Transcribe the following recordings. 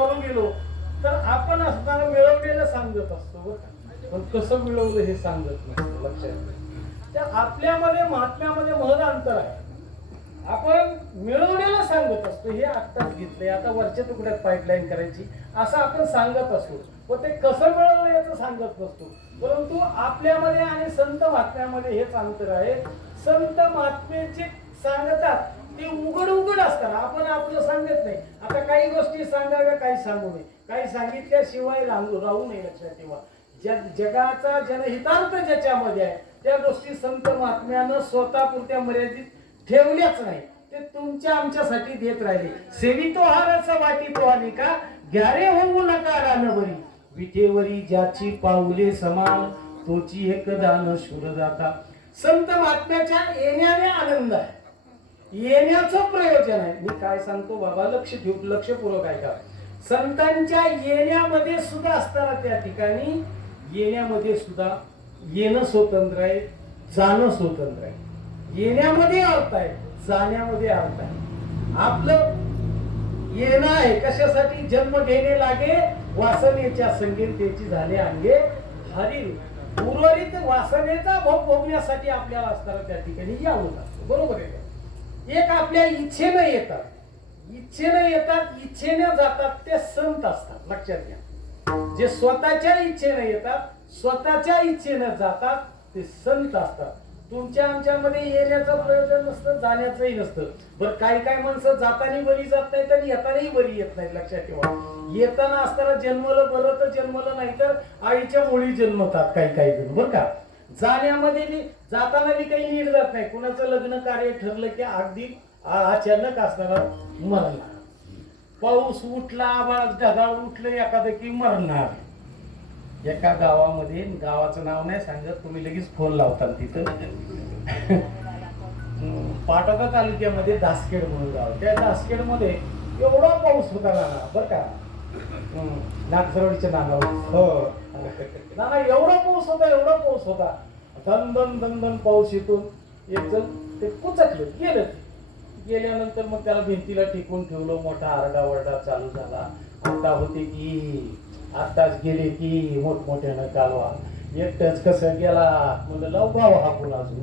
जन्माला गेलो तर आपण असताना मिळवलेलं सांगत असतो बरं का, पण कसं मिळवलं हे सांगत नसतं. लक्षात त्या आपल्यामध्ये महात्म्यामध्ये महद अंतर आहे. आपण मिळवलेलं सांगत असतो, हे आत्ताच घेतलंय, आता वरच्या तुकड्यात पाईपलाईन करायची असं आपण सांगत असतो, पण ते कसं मिळवलं याचं सांगत नसतो. परंतु आपल्यामध्ये आणि संत महात्म्यामध्ये हेच अंतर आहे. संत महात्म्याचे सांगतात ते उघड उघड असतात, आपण आपलं सांगत नाही. आता काही गोष्टी सांगाव्या, काही सांगू नये, काही सांगितल्याशिवाय राहू नये. लक्षात ठेवा, जगाचा जनहितार्थ ज्याच्यामध्ये आहे त्या गोष्टी संत महात्म्यानं स्वतःपुरत्या मर्यादित ठेवल्याच नाही, ते तुमच्या आमच्यासाठी देत राहिले. सेवितो हारच वाटितो अनिका, ग्यारे होऊ नका रानवरी, विठेवरी ज्याची पाऊले समान, तोची एक दान शूर जाता. संत महात्म्याच्या येण्याने आनंद आहे, येण्याचं प्रयोजन आहे. मी काय सांगतो बाबा, लक्षपूर्वक ऐका. संतांच्या येण्यामध्ये सुद्धा असताना त्या ठिकाणी येण्यामध्ये सुद्धा येणं स्वतंत्र आहे, जाणं स्वतंत्र आहे. येण्यामध्ये अर्थ आहे, जाण्यामध्ये अर्थ आहे. आपलं येणं आहे कशासाठी? जन्म घेणे लागे वासनेच्या संगीतेची झाले अंगे हरी, उर्वरित वासनेचा भोग भोगण्यासाठी आपल्याला असताना त्या ठिकाणी यावं लागतं. बरोबर आहे. एक आपल्या इच्छेनं येतात, इच्छेनं येतात, इच्छेने जातात, ते संत असतात. लक्षात घ्या, जे स्वतःच्या इच्छेनं येतात, स्वतःच्या इच्छेनं जातात, ते संत असतात. तुमच्या आमच्यामध्ये येण्याचं प्रयोजन नसतं, जाण्याचंही नसतं. बरं, काही माणसं जाताना बरी जात नाहीत आणि येतानाही बरी येत नाहीत. लक्षात ठेवा, येताना असताना जन्मलं बरं तर जन्मलं, नाही तर आईच्या मुळी जन्मतात काही जण बरं का. जाण्यामध्ये बी जाताना बी काही नीट जात नाही. कुणाचं लग्न कार्य ठरलं की अगदी अचानक असताना मरणार, पाऊस उठला, आभाळ ढगाळ उठलं एखादं की मरणार. एका गावामध्ये, गावाचं नाव नाही सांगत, तुम्ही लगेच फोन लावता तिथं, पाटोदा तालुक्यामध्ये दासखेड म्हणून गाव, त्या दासखेड मध्ये एवढा पाऊस होता ना बरं का, नागसरवाडीच्या नानावर, हो नाना, एवढा पाऊस होता, धन पाऊस येतून एक जण ते कुचकलं गेल्यानंतर मग त्याला भिंतीला टिकून ठेवलं. मोठा आरडाओरडा चालू झाला. आता होते की आताच गेले की मोठमोठ्यानं कालवा, एकटच कसं गेला म्हणलं लाव गाव हाकून. अजून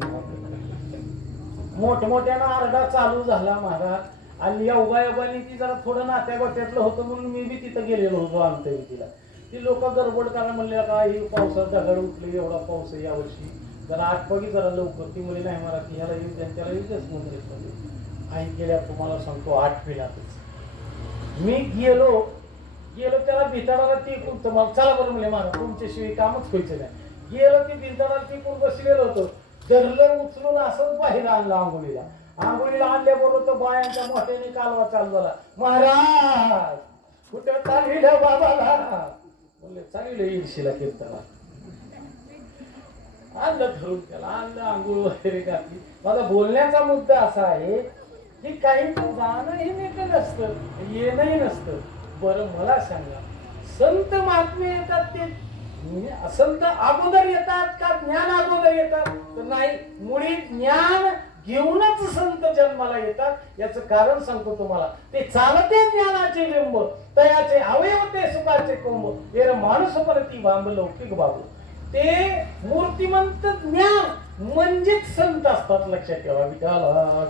मोठमोठ्यानं आरडा चालू झाला महाराज. आणि योगायोगाने ती जरा थोडं नात्या गोट्यातलं होतं म्हणून मी बी तिथं गेलेलो होतो अंतविधीला. ती लोक गडबड करा म्हणले का ही पावसात ढगाळ उठले, एवढा पाऊस आहे यावर्षी, जरा आठपगी जरा लवकर. ती मुली नाही मला की ह्याला येऊ द्या त्याला येऊ द्याच मंदिरामध्ये. आई गेल्या तुम्हाला सांगतो 8 पिढ्यातच मी गेलो त्याला भिताडाला टिकून, तुम्हाला चला बरं म्हणले मला तुमच्याशिवाय कामच व्हायचं नाही. गेलो की भिताडाला टिकून बसलेलो होतो, धरलं उचलून असंच बाहेर आणलं आंघोळीला आणल्याबरोबर तो बायांच्या मोठ्याने कालवा चालू झाला. महाराज कुठं चाललं बाबाला म्हणले, चाललं ईडशीला कीर्तनाला. आणलं धरून त्याला, आणलं आंघोळ वगैरे घातली. माझा बोलण्याचा मुद्दा असा आहे की काही जाणंही नेतं नसतं, येणंही नसतं. बरं मला सांगा, संत महात्मे येतात ते संत अगोदर येतात का ज्ञान अगोदर येतात? तर नाही, मुळी ज्ञान घेऊनच संत जन्माला येतात. याचं कारण सांगतो तुम्हाला. ते चालते ज्ञानाचे लिंब, तयाचे अवयव ते सुखाचे कोंब, तेर माणूस परती बांब लौकिक बाबू. ते मूर्तिमंत ज्ञान म्हणजेच संत असतात. लक्षात ठेवा. विठाला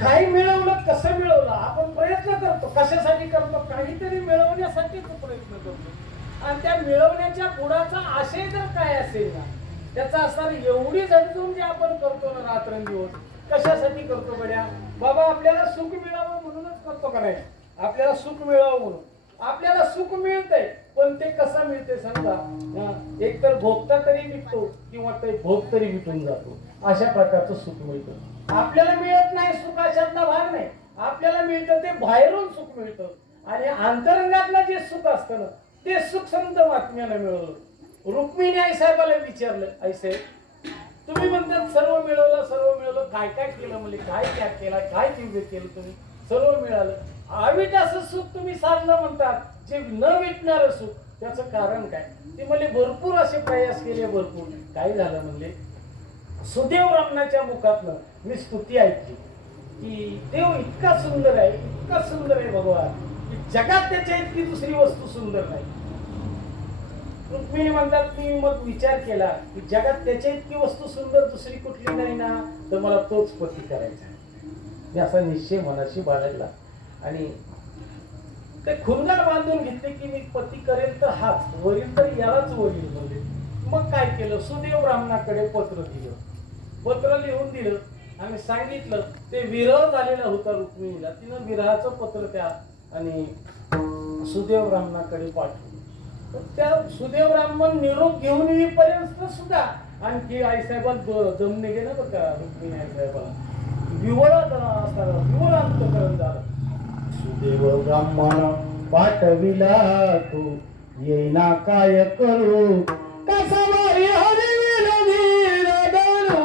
काही मिळवलं, कसं मिळवलं, आपण प्रयत्न करतो. कशासाठी करतो? काहीतरी मिळवण्यासाठीच प्रयत्न करतो. आणि त्या मिळवण्याच्या गुणाचा आशय जर काय असेल ना, त्याचा असणार एवढी झटझून जे आपण करतो ना रात्रंदिवस, कशासाठी करतो बड्या? बाबा आपल्याला सुख मिळावं म्हणूनच करतो का नाही? आपल्याला सुख मिळावं म्हणून. आपल्याला सुख मिळतंय, पण ते कसं मिळते सांगा? एक तर भोगता तरी मिटतो किंवा ते भोग तरी मिटून जातो. अशा प्रकारचं सुख मिळतं. आपल्याला मिळत नाही सुख, अशातला भाग नाही. आपल्याला मिळतं ते बाहेरून सुख मिळतं. आणि अंतरंगातलं जे सुख असतं ना, ते सुख संत महात्म्यानं मिळवलं. रुक्मिणी आई साहेबाला विचारलं, आई साहेब तुम्ही म्हणतात सर्व मिळवलं, काय काय केलं? म्हणजे काय त्याग केला, काय दिव्य केलं तुम्ही? सर्व मिळालं. अवीट असं सुख तुम्ही साधलं म्हणतात, जे न विटणारं सुख, त्याचं कारण काय? ते म्हणले भरपूर असे प्रयास केले, भरपूर. काय झालं म्हणले, सुदेव ब्राह्मणाच्या मुखातनं मी स्तुती ऐकली की देव इतका सुंदर आहे, इतका सुंदर आहे भगवान, की जगात त्याच्या इतकी दुसरी वस्तू सुंदर नाही. रुक्मिणी म्हणतात, मी मग विचार केला की जगात त्याच्या इतकी वस्तू सुंदर दुसरी कुठली नाही ना, तर मला तोच पती करायचा. मी असा निश्चय मनाशी बाळगला आणि ते खुणगार बांधून घेतले की मी पती करेल तर हाच, वरील तर यालाच वरील म्हणजे. मग काय केलं, सुदेव ब्राह्मणाकडे पत्र दिलं, पत्र लिहून दिलं आणि सांगितलं. ते विरह झालेला होता रुक्मिणीला, तिनं विरहाचं पत्र त्या आणि सुदेव ब्राह्मणाकडे पाठवलं. त्या सुदेव ब्राह्मण निरोप घेऊन येईपर्यंत सुद्धा आणखी आईसाहेबाला दम निघे ना बघा, रुक्मिणी आईसाहेबाला विवळ अंतकरण झालं. सुदेव ब्राह्मण पाठविला तू, येईना काय करू, कसा वारी हरिविल वीर डरू,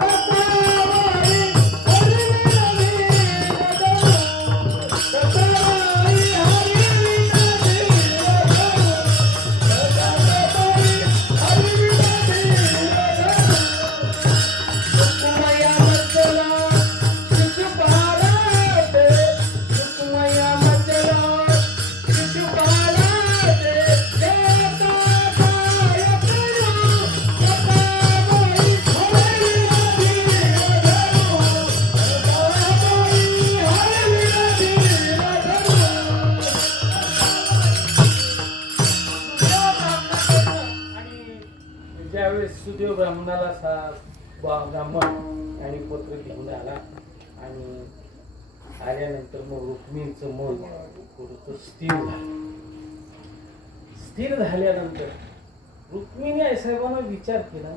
कसा वारी हरिविल वीर डरू, कसा वारी हरिविल वीर डरू, कसा वारी हरिविल वीर डरू. सुकुमाया मचला शिशुपालाते, सुकुमाया मचला शिशुपालाते, देता काय करू, कसा वारी हरिविल वीर डरू, कसा वारी हरिविल वीर डरू. आणि ज्यावेळेस सुदेव ब्राह्मणाला ब्राह्मण आणि पत्र घेऊन आला आणि आल्यानंतर मग रुक्मिणीचं मन थोडंसं स्थिर झालं. स्थिर झाल्यानंतर रुक्मिणी आईसाहेबांना विचार केला,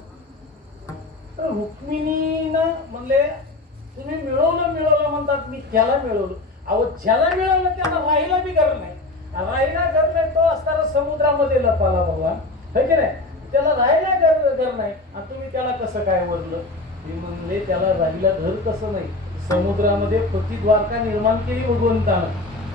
तर रुक्मिणीनं म्हणले तुम्ही मिळवलं म्हणतात, मी त्याला मिळवलं. अहो ज्याला मिळवलं त्याला राहिला बी घर नाही, राहिला घर नाही, तो असताना समुद्रामध्ये लपाला भगवान, है की नाही? त्याला राहायला घर नाही आणि तुम्ही त्याला कसं काय वरलं? ते म्हणले त्याला राहिला घर कसं नाही, समुद्रामध्ये पतिद्वारका निर्माण केली भगवंतानं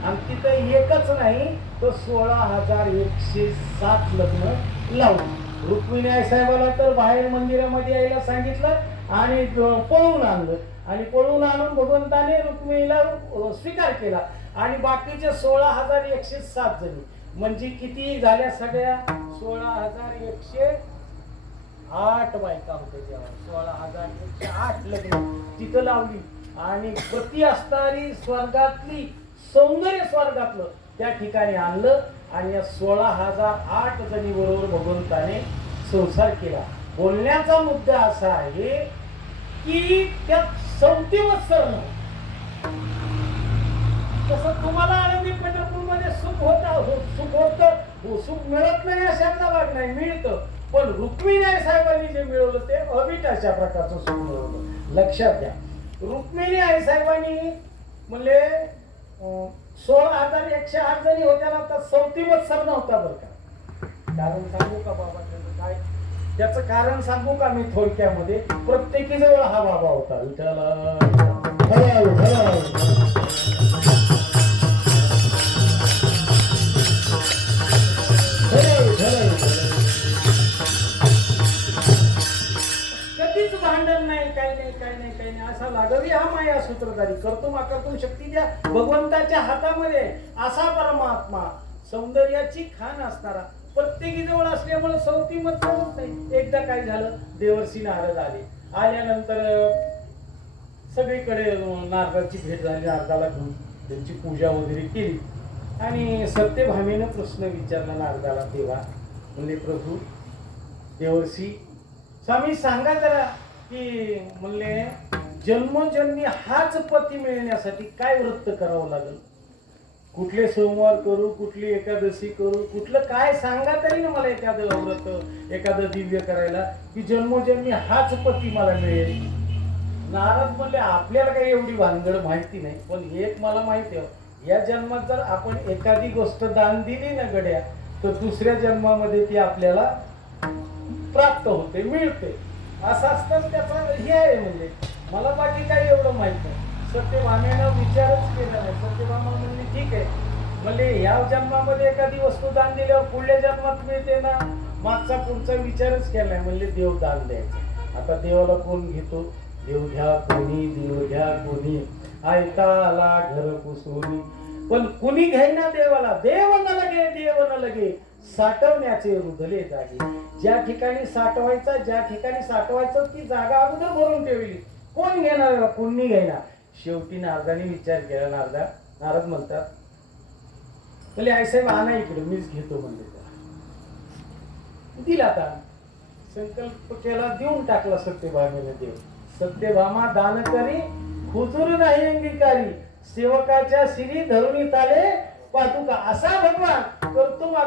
आणि तिथं एकच नाही तर 16,107 लग्न लावून. रुक्मिणी आईसाहेबाला तर बाहेर मंदिरामध्ये यायला सांगितलं आणि पळवून आणलं आणि पळवून आणून भगवंताने रुक्मिणीला स्वीकार केला आणि बाकीचे 16,107 जणी म्हणजे किती झाल्या सगळ्या? 16,108 बायका होत्या तेव्हा. 16,108 लग्न तिथं लावली आणि प्रति असणारी स्वर्गातली सौंदर्य स्वर्गातलं त्या ठिकाणी आणलं आणि या 16,008 जणी बरोबर भगवंताने संसार केला. बोलण्याचा मुद्दा असा आहे की त्या 34 तसं तुम्हाला आनंदी पंढरपूरमध्ये सुख मिळत नाही अशातला भाग नाही, मिळतं. पण रुक्मिणी आईसाहेबांनी जे मिळवलं ते अवीट अशा प्रकारचं सुख मिळवलं. लक्षात घ्या, रुक्मिणी आईसाहेबांनी म्हणले 16,108 जणी होत्या ना, तर 34 नव्हता बरं का. कारण सांगू का बाबा त्याचं काय? त्याचं कारण सांगू का मी थोडक्यामध्ये? प्रत्येकी जवळ हा बाबा होता विठ्ठला. कधीच भांडण नाही, काही नाही असा लागावी हा माया सूत्रधारी करतो माकर्तुम शक्ती द्या भगवंताच्या हातामध्ये. असा परमात्मा सौंदर्याची खान असणारा प्रत्येकी जवळ असल्यामुळे सौती मत नाही. एकदा काय झालं, देवर्षी नारद आल्यानंतर सगळीकडे नारदाची भेट झाली, नारदाला घेऊन त्यांची पूजा वगैरे केली आणि सत्यभामेनं प्रश्न विचारला नारदाला. तेव्हा म्हणले प्रभू देवर्षी स्वामी सांगा जरा की म्हणले जन्मोजन्मी हाच पती मिळण्यासाठी काय व्रत करावं लागेल, कुठले सोमवार करू, कुठली एकादशी करू, कुठलं काय सांगा तरी ना मला एखादं व्रत एखादं दिव्य करायला की जन्मोजन्मी हाच पती मला मिळेल. नारद म्हणले आपल्याला काही एवढी भानगड माहिती नाही, पण एक मला माहिती आहे, या जन्मात जर आपण एखादी गोष्ट दान दिली ना गड्या, तर दुसऱ्या जन्मामध्ये ती आपल्याला प्राप्त होते, मिळते. असं असतं त्याचा हे आहे. म्हणजे मला बाकी काही एवढं माहित नाही. सत्यभामेनं विचारच केला नाही. सत्यभामा म्हणली ठीक आहे, म्हणजे ह्या जन्मामध्ये एखादी वस्तू दान दिल्यावर पुढल्या जन्मात मिळते ना, मागचा पुढचा विचारच केला नाही. म्हणजे देव दान द्यायचं. आता देवाला कोण घेतो? देव घ्या कोणी, देव घ्या कोणी, ऐकाला घर पुसोनी. पण कुणी घ्यायना देवाला. देव न लगे, देव न लगे, साठवण्याचे रुधले जागे. ज्या ठिकाणी साठवायचा, ज्या ठिकाणी साठवायचं ती जागा अगोदर भरून ठेवली. कोण घेणार? कोणी घेणार? शेवटी नारदाने विचार केला. नारद म्हणतात, म्हणजे आईसाहेब आणा इकडे, मीच घेतो म्हणले. दिला दान, संकल्प केला, देऊन टाकला सत्यभामेने देव. सत्यभामा दान करी, खुचूर नाही अंगीकारी, सेवकाच्या शिरी धरुणी ताले पादुका. असा भगवान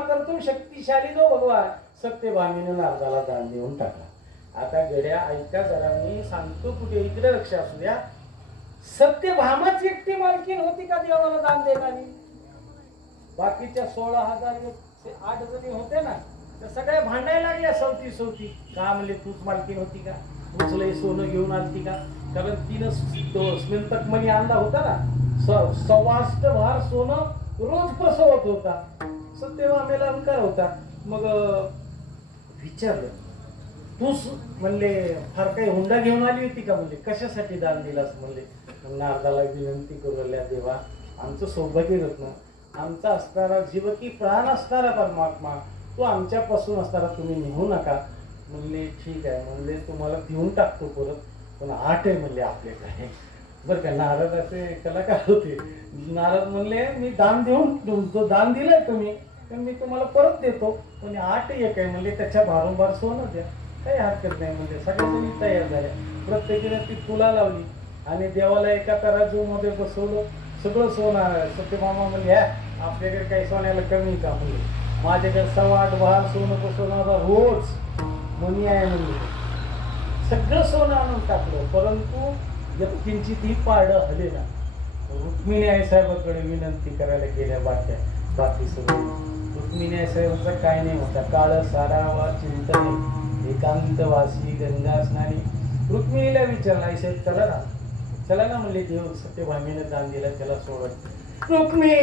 कर्तुम शक्तिशाली जो भगवान सत्यभामेने नारदाला दान देऊन टाकला. आता गड्या ऐका जरा, मी सांगतो कुठे, इकडे लक्ष असू द्या. सत्यभामाच एकटी मालकीन होती का देवाला दान देणारी? बाकीच्या 16,008 जणी होते ना, त्या सगळ्या भांडायला लागल्या सवती. का म्हणले तूच मालकीन होती का? तूच लय सोनं घेऊन आलती का? कारण तिनं स्मिंतक मणी आणला होता ना, 125 भार सोनं रोज प्रसवत होता. सत्यभामेला अंकार होता. मग विचारलं, तूच म्हणले फार काही हुंडा घेऊन आली होती का? म्हणले कशासाठी दान दिलास? म्हणले नारदाला विनंती करूया, देवा आमचं सौभाग्य रत्न, आमचा असणारा जीव की प्राण असणारा परमात्मा, तो आमच्यापासून असणारा तुम्ही निघू नका. म्हणले ठीक आहे, म्हणले तुम्हाला देऊन टाकतो परत, पण 8 आहे म्हणले आपल्याकडे. बरं का, नारद असे कलाकार होते. नारद म्हणले मी दान देऊन, जो दान दिलंय तुम्ही तर मी तुम्हाला परत देतो, पण 8 एक आहे म्हणले, त्याच्या भारोभार सोनं द्या, काही हरकत नाही. म्हणजे सगळ्याजणी तयार झाल्या. प्रत्येकीने ती तुला लावली आणि देवाला एका तराजूमध्ये बसवलं. सगळं सोनं. सत्यभामा म्हणजे आपल्याकडे काही सोन्याला कमी का? म्हणजे माझ्याकडे 8.25 भार सोनं बसवणारा रोज मनी आहे म्हणजे. सगळं सोनं आणून टाकलं, परंतु व्यक्तींची ती पारडं हले ना. रुक्मिणी आई साहेबांकडे विनंती करायला गेल्या बाकी सगळं. रुक्मिणी आई साहेबांचा काय नाही होता. काळ सारावा चिंतने, एकांतवासी गंगा स्नानी. रुक्मिणीला विचारलं, आई साहेब चला ना म्हणले, देव सत्यभामेने दान दिला, त्याला सोडत. रुक्मिणी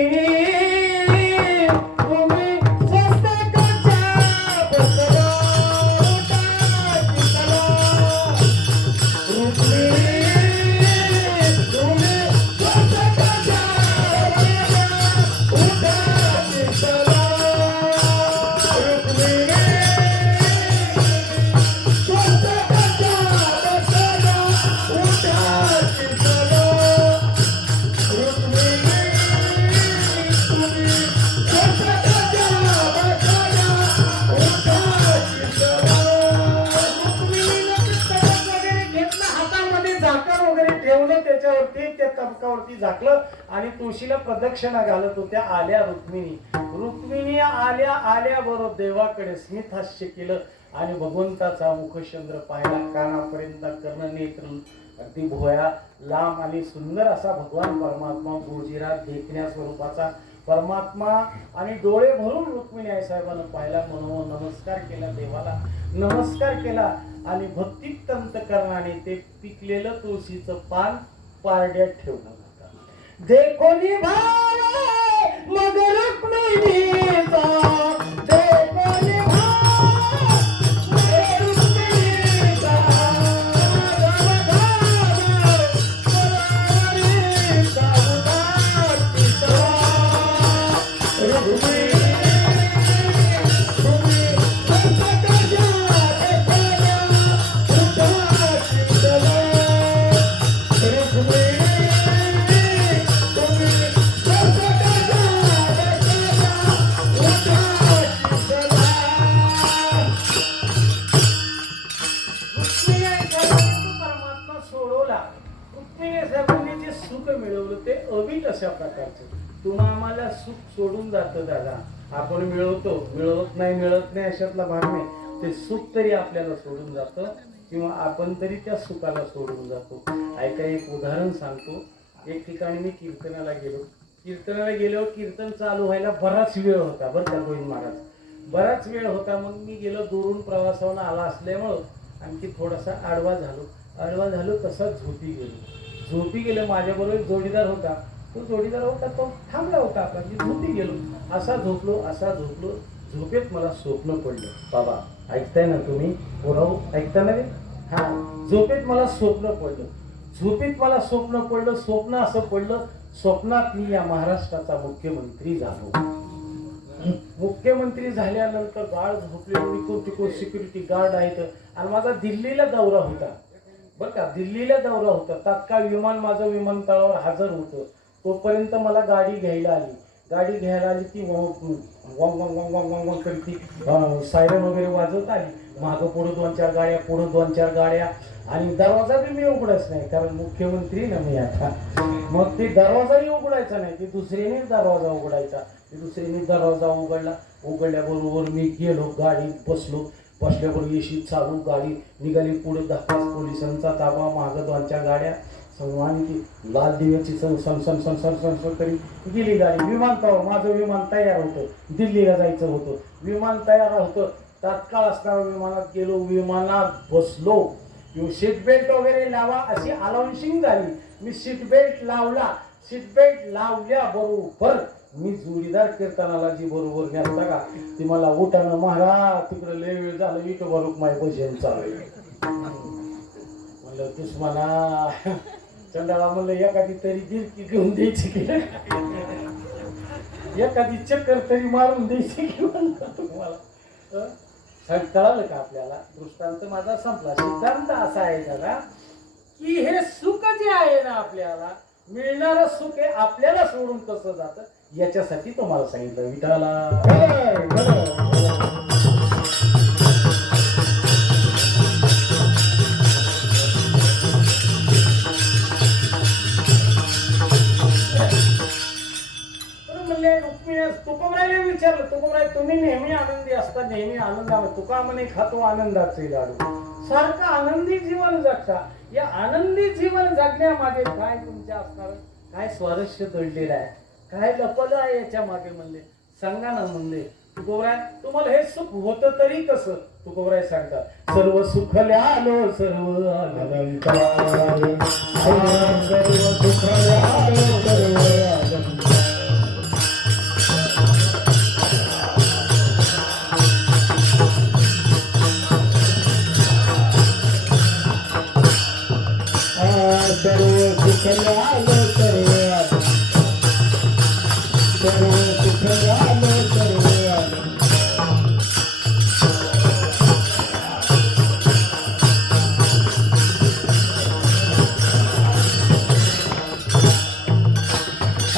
झाकलं आणि तुळशीला प्रदक्षिणा घालत होत्या. आल्या रुक्मिणी आल्या बरोबर देवाकडे स्मित हास्य केलं आणि भगवंताचा मुखचंद्र पाहिला. कानापर्यंत कर्णनेत्र, अगदी भोया लांब आणि सुंदर असा भगवान परमात्मा, गोजिरात देखण्या स्वरूपाचा परमात्मा, आणि डोळे भरून रुक्मिणी आई साहेबांना पाहिला. म्हणून नमस्कार केला, देवाला नमस्कार केला आणि भक्तित अंतकरणाने ते पिकलेलं तुळशीचं पान पारड्यात ठेवलं. देखो निभाए मग रुक्मिणीचा, देखो निभाए मग रुक्मिणीचा, अशा प्रकारचं तुम्हा आम्हाला सुख सोडून जातं दादा. आपण मिळवत नाही अशातला भाग नाही. ते सुख तरी आपल्याला सोडून जातं किंवा आपण तरी त्या सुखाला सोडून जातो. ऐका, एक उदाहरण सांगतो. एक ठिकाणी मी कीर्तनाला गेलो. कीर्तन चालू व्हायला बराच वेळ होता बरं का गोविंद महाराज, बराच वेळ होता. मग मी गेलो, दुरून प्रवासावरून आला असल्यामुळं आणखी थोडासा आडवा झालो. तसा झोपी गेलो. झोपी गेले. माझ्याबरोबर एक जोडीदार होता, तो जोडीदार होता तो थांबला होता आपला, मी झोपी गेलो. असा झोपलो. झोपेत मला स्वप्न पडलं. बाबा ऐकताय ना तुम्ही, पोराव ऐकता ना रे? हा, झोपेत मला स्वप्न पडलं. स्वप्न असं पडलं, स्वप्नात मी या महाराष्ट्राचा मुख्यमंत्री झालो. मुख्यमंत्री झाल्यानंतर गार्ड झोपले, तिकडून सिक्युरिटी गार्ड आहेत. आणि माझा दिल्लीला दौरा होता बरं का, दिल्लीला दौरा होता. तात्काळ विमान माझं विमानतळावर हजर होतं. तोपर्यंत मला गाडी घ्यायला आली. ती Wang Wang Wang Wang Wang Wang करती, सायरन वगैरे वाजवत आली. मागं पुढं 2-4 गाड्या, पुढं 2-4 गाड्या. आणि दरवाजा बी मी उघडायच नाही, कारण मुख्यमंत्री ना मी आता. मग ते दरवाजाही उघडायचा नाही, ते दुसऱ्यानेच दरवाजा उघडायचा. दुसऱ्याने दरवाजा उघडल्याबरोबर मी गेलो, गाडीत बसल्याबरोबर एसी चालू, गाडी निघाली. पुढे 10-5 पोलिसांचा ताबा, मागं 2-4 गाड्या. आणि लाल दिव्याची सन तरी गेली गाडी. विमानतळ, माझं विमान तयार होतं, दिल्लीला जायचं होतं. विमान तयार होतं, तात्काळ असताना विमानात गेलो, विमानात बसलो. सीट बेल्ट वगैरे लावा अशी अनाउन्सिंग झाली. मी सीट बेल्ट लावला. सीट बेल्ट लावल्याबरोबर मी जोडीदार कीर्तनाला जी बरोबर न्यासता का, ती मला उठानं, महाराज तिकडे लय वेळ झालं, इथं बरोबर माय भजन चालू आहे. म्हणलं दुश्मना चंडाळा, म्हणलं एखादी तरी गिरकी घेऊन द्यायची की, एखादी चक्कर तरी मारून द्यायची की म्हणलं तुम्हाला. कळालं का आपल्याला? दृष्टांत माझा संपला. सिद्धांत असा आहे दादा, की हे सुख जे आहे ना, आपल्याला मिळणारं सुख हे आपल्याला सोडून कसं जातं, याच्यासाठी तुम्हाला सांगितलं. विठाला तुकोबरायला विचारलं, तुकोबराय तुम्ही नेहमी आनंदी असता, नेहमी आनंदामध्ये. तुका म्हणे खातो आनंदाचे लाडू, सारखं आनंदी जीवन जगता. या आनंदी जीवन जगण्यामागे काय तुमच्या असणार, काय स्वारस्य दडलेलं आहे, काय लपलं आहे याच्या मागे म्हणले, सांगा ना म्हणले. तुकोबराय तुम्हाला हे सुख होतं तरी कसं? तुकोबराय सांगतात, सर्व सुखल्यालो सर्व आनंद, सर्व सुखल्यालो सर्व आनंद.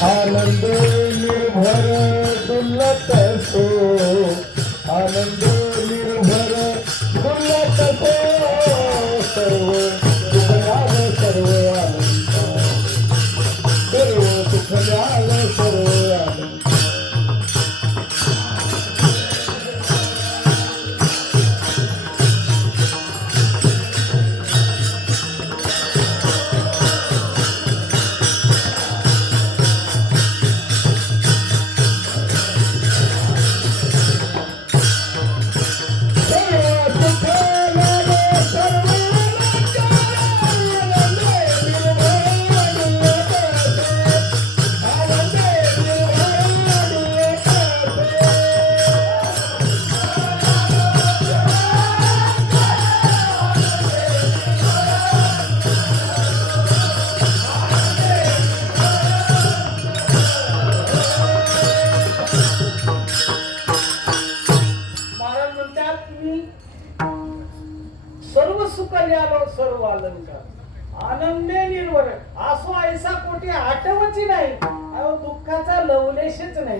आनंद निर्भर डुलत सो, आनंद निर्भर डुलत सो, सर्व सुखल्याल सर्व आनंद, सर्व सुखल्याल सर्व आनंद. सर्व सुखल्यालो सर्व अलंकार, आनंदे निर्भर असो ऐसा कोटी आठवची नाही, दुःखाचा लवलेशच नाही.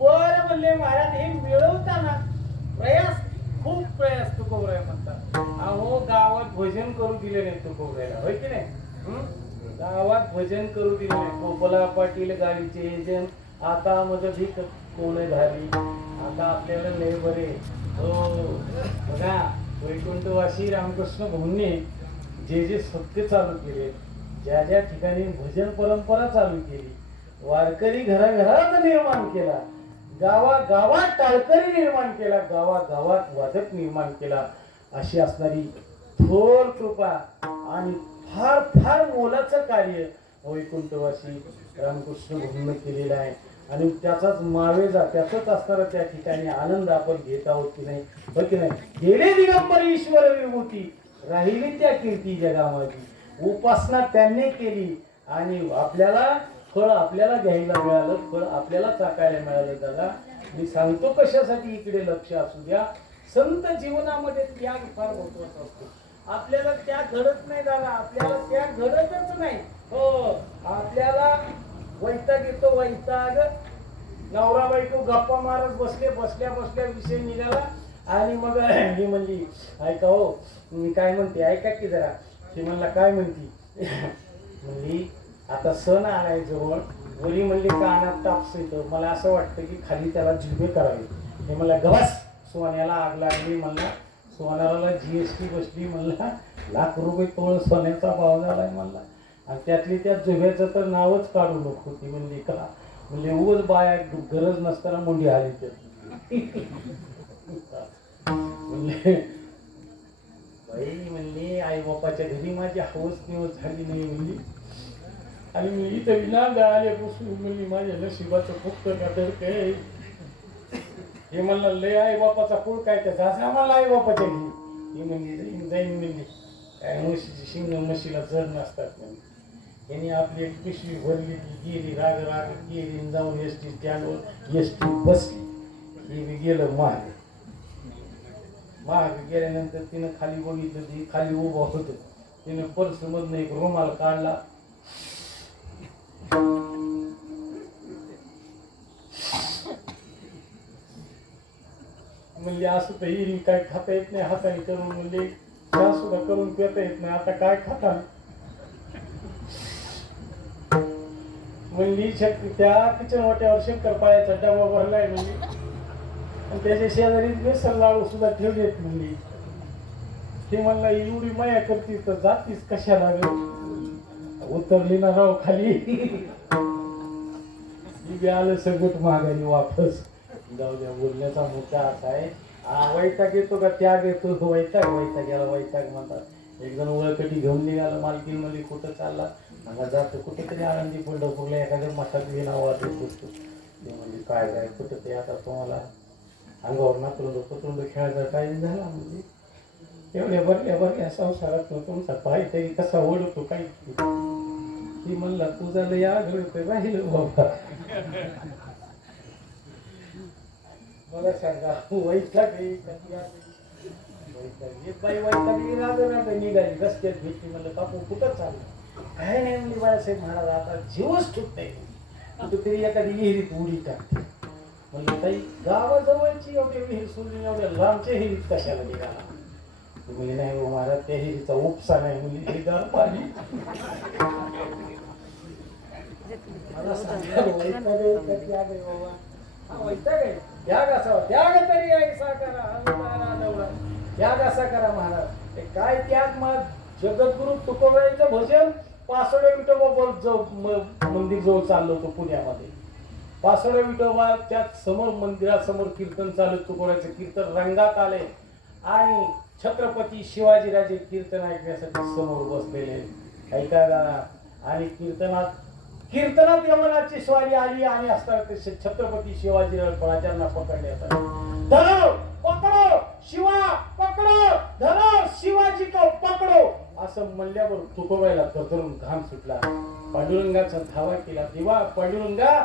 बर म्हणले महाराज, हे मिळवताना प्रयास, खूप प्रयास तुकोबराय म्हणतात. अहो गावात भजन करू दिले नाही तुकोबरायला, होय की नाही? गावात भजन करू दिले नाही. गोपाला पाटील गाडीचे एजंट, आता मध्ये भीक कोण झाली, आता आपल्याला लय बरे. हो बघा, वैकुंठवासी रामकृष्ण भाऊंनी जे सत्य चालू केले, ज्या ज्या ठिकाणी भजन परंपरा चालू केली, वारकरी घराघरात निर्माण केला, गावागावात टाळकरी निर्माण केला, गावागावात वादक निर्माण केला, अशी असणारी थोर कृपा आणि फार फार मोलाचं कार्य वैकुंठवासी रामकृष्ण भूमीने केलेलं आहे आणि त्याचाच मावेजा त्याचाच असणारा त्या ठिकाणी आनंद आपण घेत आहोत की नाही, हो की नाही. गेले दिगंबर ईश्वर विभूती राहिली त्या कीर्ती जगामध्ये. उपासना त्यांनी केली आणि आपल्याला फळ आपल्याला घ्यायला मिळालं, फळ आपल्याला चाकायला मिळालं. दादा मी सांगतो कशासाठी, इकडे लक्ष असू द्या. संत जीवनामध्ये त्याग फार महत्वाचा असतो. आपल्याला त्याग घडत नाही दादा, आपल्याला त्याग घडतच नाही. हो, आपल्याला वैताग येतो, वैताग. नवरा बायको गप्पा मारत बसले, बसल्या बसल्या विषय निघाला आणि मग ही म्हणली ऐका हो मी काय म्हणते ऐका की जरा. ती म्हणला काय म्हणती म्हणली आता सण आलाय जवळ. मुली म्हणली कानात तापस येतं, मला असं वाटतं की खाली त्याला जिभे करावे. हे म्हणला गवस, सोन्याला आग लागली. म्हणला सोन्याला GST बसली. म्हणला ₹1,00,000 तोळ सोन्याचा भाव झालाय. म्हणला आणि त्यातली त्या जुभ्याचं तर नावच काढू नको. ती म्हणली का म्हणजे उगाच बाया गरज नसताना मुंडी आली तर म्हणले बाई म्हणली आई बापाच्या घरी माझी हवस निवस झाली नाही म्हणली आणि मी इथं विनांद आल्यापासून म्हणली माझ्या नशिबाचं फक्त का धडक आहे. हे म्हणलं लय आई बापाचा कुळ काय त्या जासा मला आई बापाच्या घरी. ही म्हणली जाईन म्हणली काय म्हशीची शिंग म्हशीला जड नसतात म्हणली. यांनी आपली एक पिशवी भरली ती गेली राग राग गेली जाऊन SD स्टँडवर SD बसली. हे बी गेलं महाग. महाग गेल्यानंतर तिनं खाली बघितलं, ती खाली उभं होतं. तिनं पर्समधनं एक रुमाल काढला. म्हणले असं तर येईल काय खाता येत नाही हाताने करून. म्हणले त्या सुद्धा करून पिता येत नाही, आता काय खाता. म्हणली त्या किचन वाट्यावर शंकरपाळ्याचा डबा भरलाय म्हणली आणि त्याच्या शेजारी बेसन लाडू सुद्धा ठेवलेत म्हणली. ते म्हणला एवढी माया करतीस तर जातीस कशाला उतरली ना राव खाली. आलं सगळं महागाई वापस. जाऊ द्या, बोलण्याचा मुद्दा असा आहे. वैताग येतो का त्याग येतो. वैताग वैताग याला वैताग म्हणतात. एक जण ओळखटी घेऊन निघाला. मालकीन म्हणली कुठं चालला. मला जातो कुठेतरी आनंदी पंढरपूरला एखाद्या मठात घेणं वाटत असतो. ते म्हणजे काय काय कुठं ते आता तुम्हाला अंगावर नातरुंड पतरुंड खेळायचा टाईम झाला. म्हणजे एवढ्या बरल्या संसारात तुमचा पाय तरी कसा ओढतो काही. ती म्हणला तुझा लय आघडतोय राहिलं बाबा. मला सांगा वैताग बाई वैतागली राग निघाली रस्त्यात भेटली. म्हणलं काकू कुठं चाललं. काय नाही म्हणली बाळासाहेब महाराज आता जीवच सुटत नाही. कुठेतरी एखादी विहिरीत उडी टाकते. म्हणलं ताई गावाजवळची एवढी विहीर सोडली एवढ्या लांबच्या विहिरीत कशाला निघाला. म्हणजे नाही हो महाराज त्या विहिरीचा उपसा नाही म्हणजे हे गाव पाणी. मला सांगा वैताग आहे बाबा. हा वैताग आहे. त्याग असावा. त्याग तरी ऐसा करा त्याग असा करा महाराज. काय त्याग मग जगद्गुरु तुकोबाईचं भजन पासोडे विठोबा मंदिर जवळ चाललो होतो पुण्यामध्ये. पासोडे विठोबाच्या समोर मंदिरासमोर कीर्तन चालू. तुकोबाईचं कीर्तन रंगात आले आणि छत्रपती शिवाजीराजे कीर्तन ऐकण्यासाठी समोर बसलेले. ऐका जरा. आणि कीर्तनात यमनाची स्वारी आली आणि असताना छत्रपती शिवाजीराजे पराजांना पकडले होते. धरो पकडो शिवा पकडो, धरो शिवाजी को पकडो असं म्हणल्यावर तुकोबाईला थरथरून घाम सुटला. पांडुरंगाचा धावा केला. देवा पांडुरंगा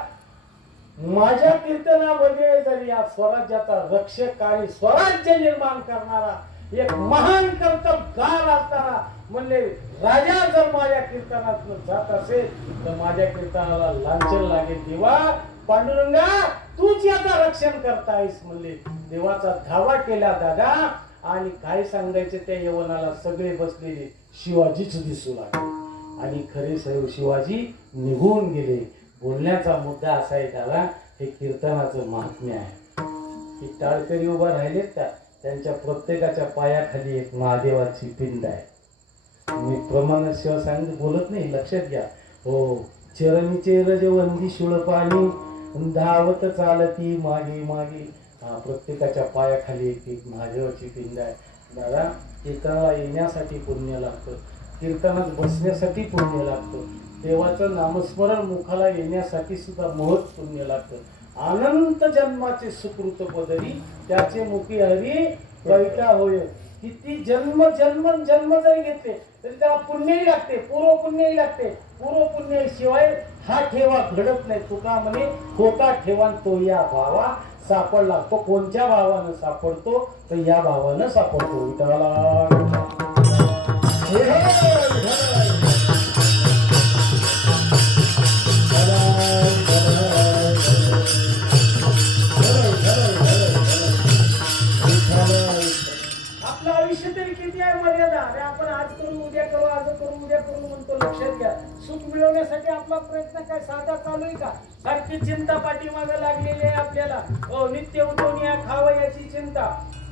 माझ्या कीर्तनामध्ये जरी या स्वराज्याचा रक्षक आणि स्वराज्य निर्माण करणारा एक महान कर्तबगार असताना म्हणले राजा जर माझ्या कीर्तनात जात असेल तर माझ्या कीर्तनाला लांछन लागेल. देवा पांडुरंगा तूच याचा रक्षण करतायस म्हणले. देवाचा धावा केला दादा आणि काय सांगायचे त्या यवनाला सगळे बसलेले शिवाजीच दिसू लागले आणि खरे सर्व शिवाजी निघून गेले. बोलण्याचा मुद्दा असा आहे दादा हे कीर्तनाचं महात्म्य आहे. की टाळकरी उभा राहिलेत का त्यांच्या प्रत्येकाच्या पायाखाली एक महादेवाची पिंड आहे. मी प्रमाण शिव सांग बोलत नाही लक्षात घ्या. हो चरणीचे रजवंदी शिळ पाणी धावत चालती मागे मागे. हा प्रत्येकाच्या पायाखाली एक महादेवाची पिंड आहे. दादा कीर्तनाला येण्यासाठी पुण्य लागतं. कीर्तनात बसण्यासाठी पुण्य लागतं, देवाचं नामस्मरण मुखाला येण्यासाठी सुद्धा महत् पुण्य लागतं। अनंत जन्माचे सुकृत पदरी त्याचे मुखी हरी बैठा होय। किती जन्म जन्म जन्म जरी घेतले तरी त्याला पुण्यही लागते, पूर्व पुण्यही लागते। पूर्व पुण्याशिवाय हा ठेवा घडत नाही। तुका म्हणे होता ठेवा तो या भावा सापडला। तो कोणत्या भावानं सापडतो तर या भावानं सापडतो। विठाला आपलं आयुष्य तरी किती आहे मर्यादा। अरे आपण आज करू उद्या करू, आज करू उद्या करू म्हणतो। लक्षात घ्या, सुख मिळवण्यासाठी आपला प्रयत्न काय साधा चालू आहे का? सारखी चिंता पाठीमागे लागलेली आहे आपल्याला। नित्य उठून या खावं याची चिंता,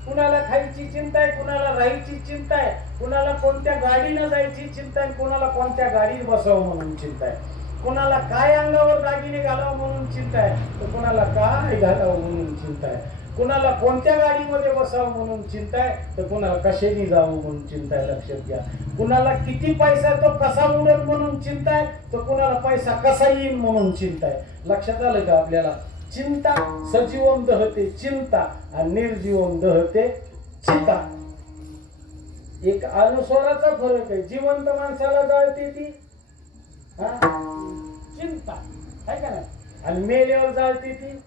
कुणाला खायची चिंता आहे, कुणाला राहायची चिंता आहे, कुणाला कोणत्या गाडीनं जायची चिंता आहे, कुणाला कोणत्या गाडीत बसावं म्हणून चिंता आहे, कुणाला काय अंगावर दागिने घालावं म्हणून चिंता आहे, तर कुणाला काय घालावं म्हणून चिंता आहे, कुणाला कोणत्या गाडीमध्ये बसावं म्हणून चिंता आहे, तर कुणाला कशाने जावं म्हणून चिंता आहे। लक्षात घ्या, कुणाला किती पैसा तो कसा उडेल म्हणून चिंता आहे, तर कुणाला पैसा कसा येईल म्हणून चिंता आहे। लक्षात आलं का आपल्याला? चिंता सजीवम दहते चिंता आणि निर्जीवम दहते चिंता। एक अनुस्वाराचा फरक आहे। जिवंत माणसाला जळते ती चिंता आहे का नाही, आणि मेल्यावर जळते ती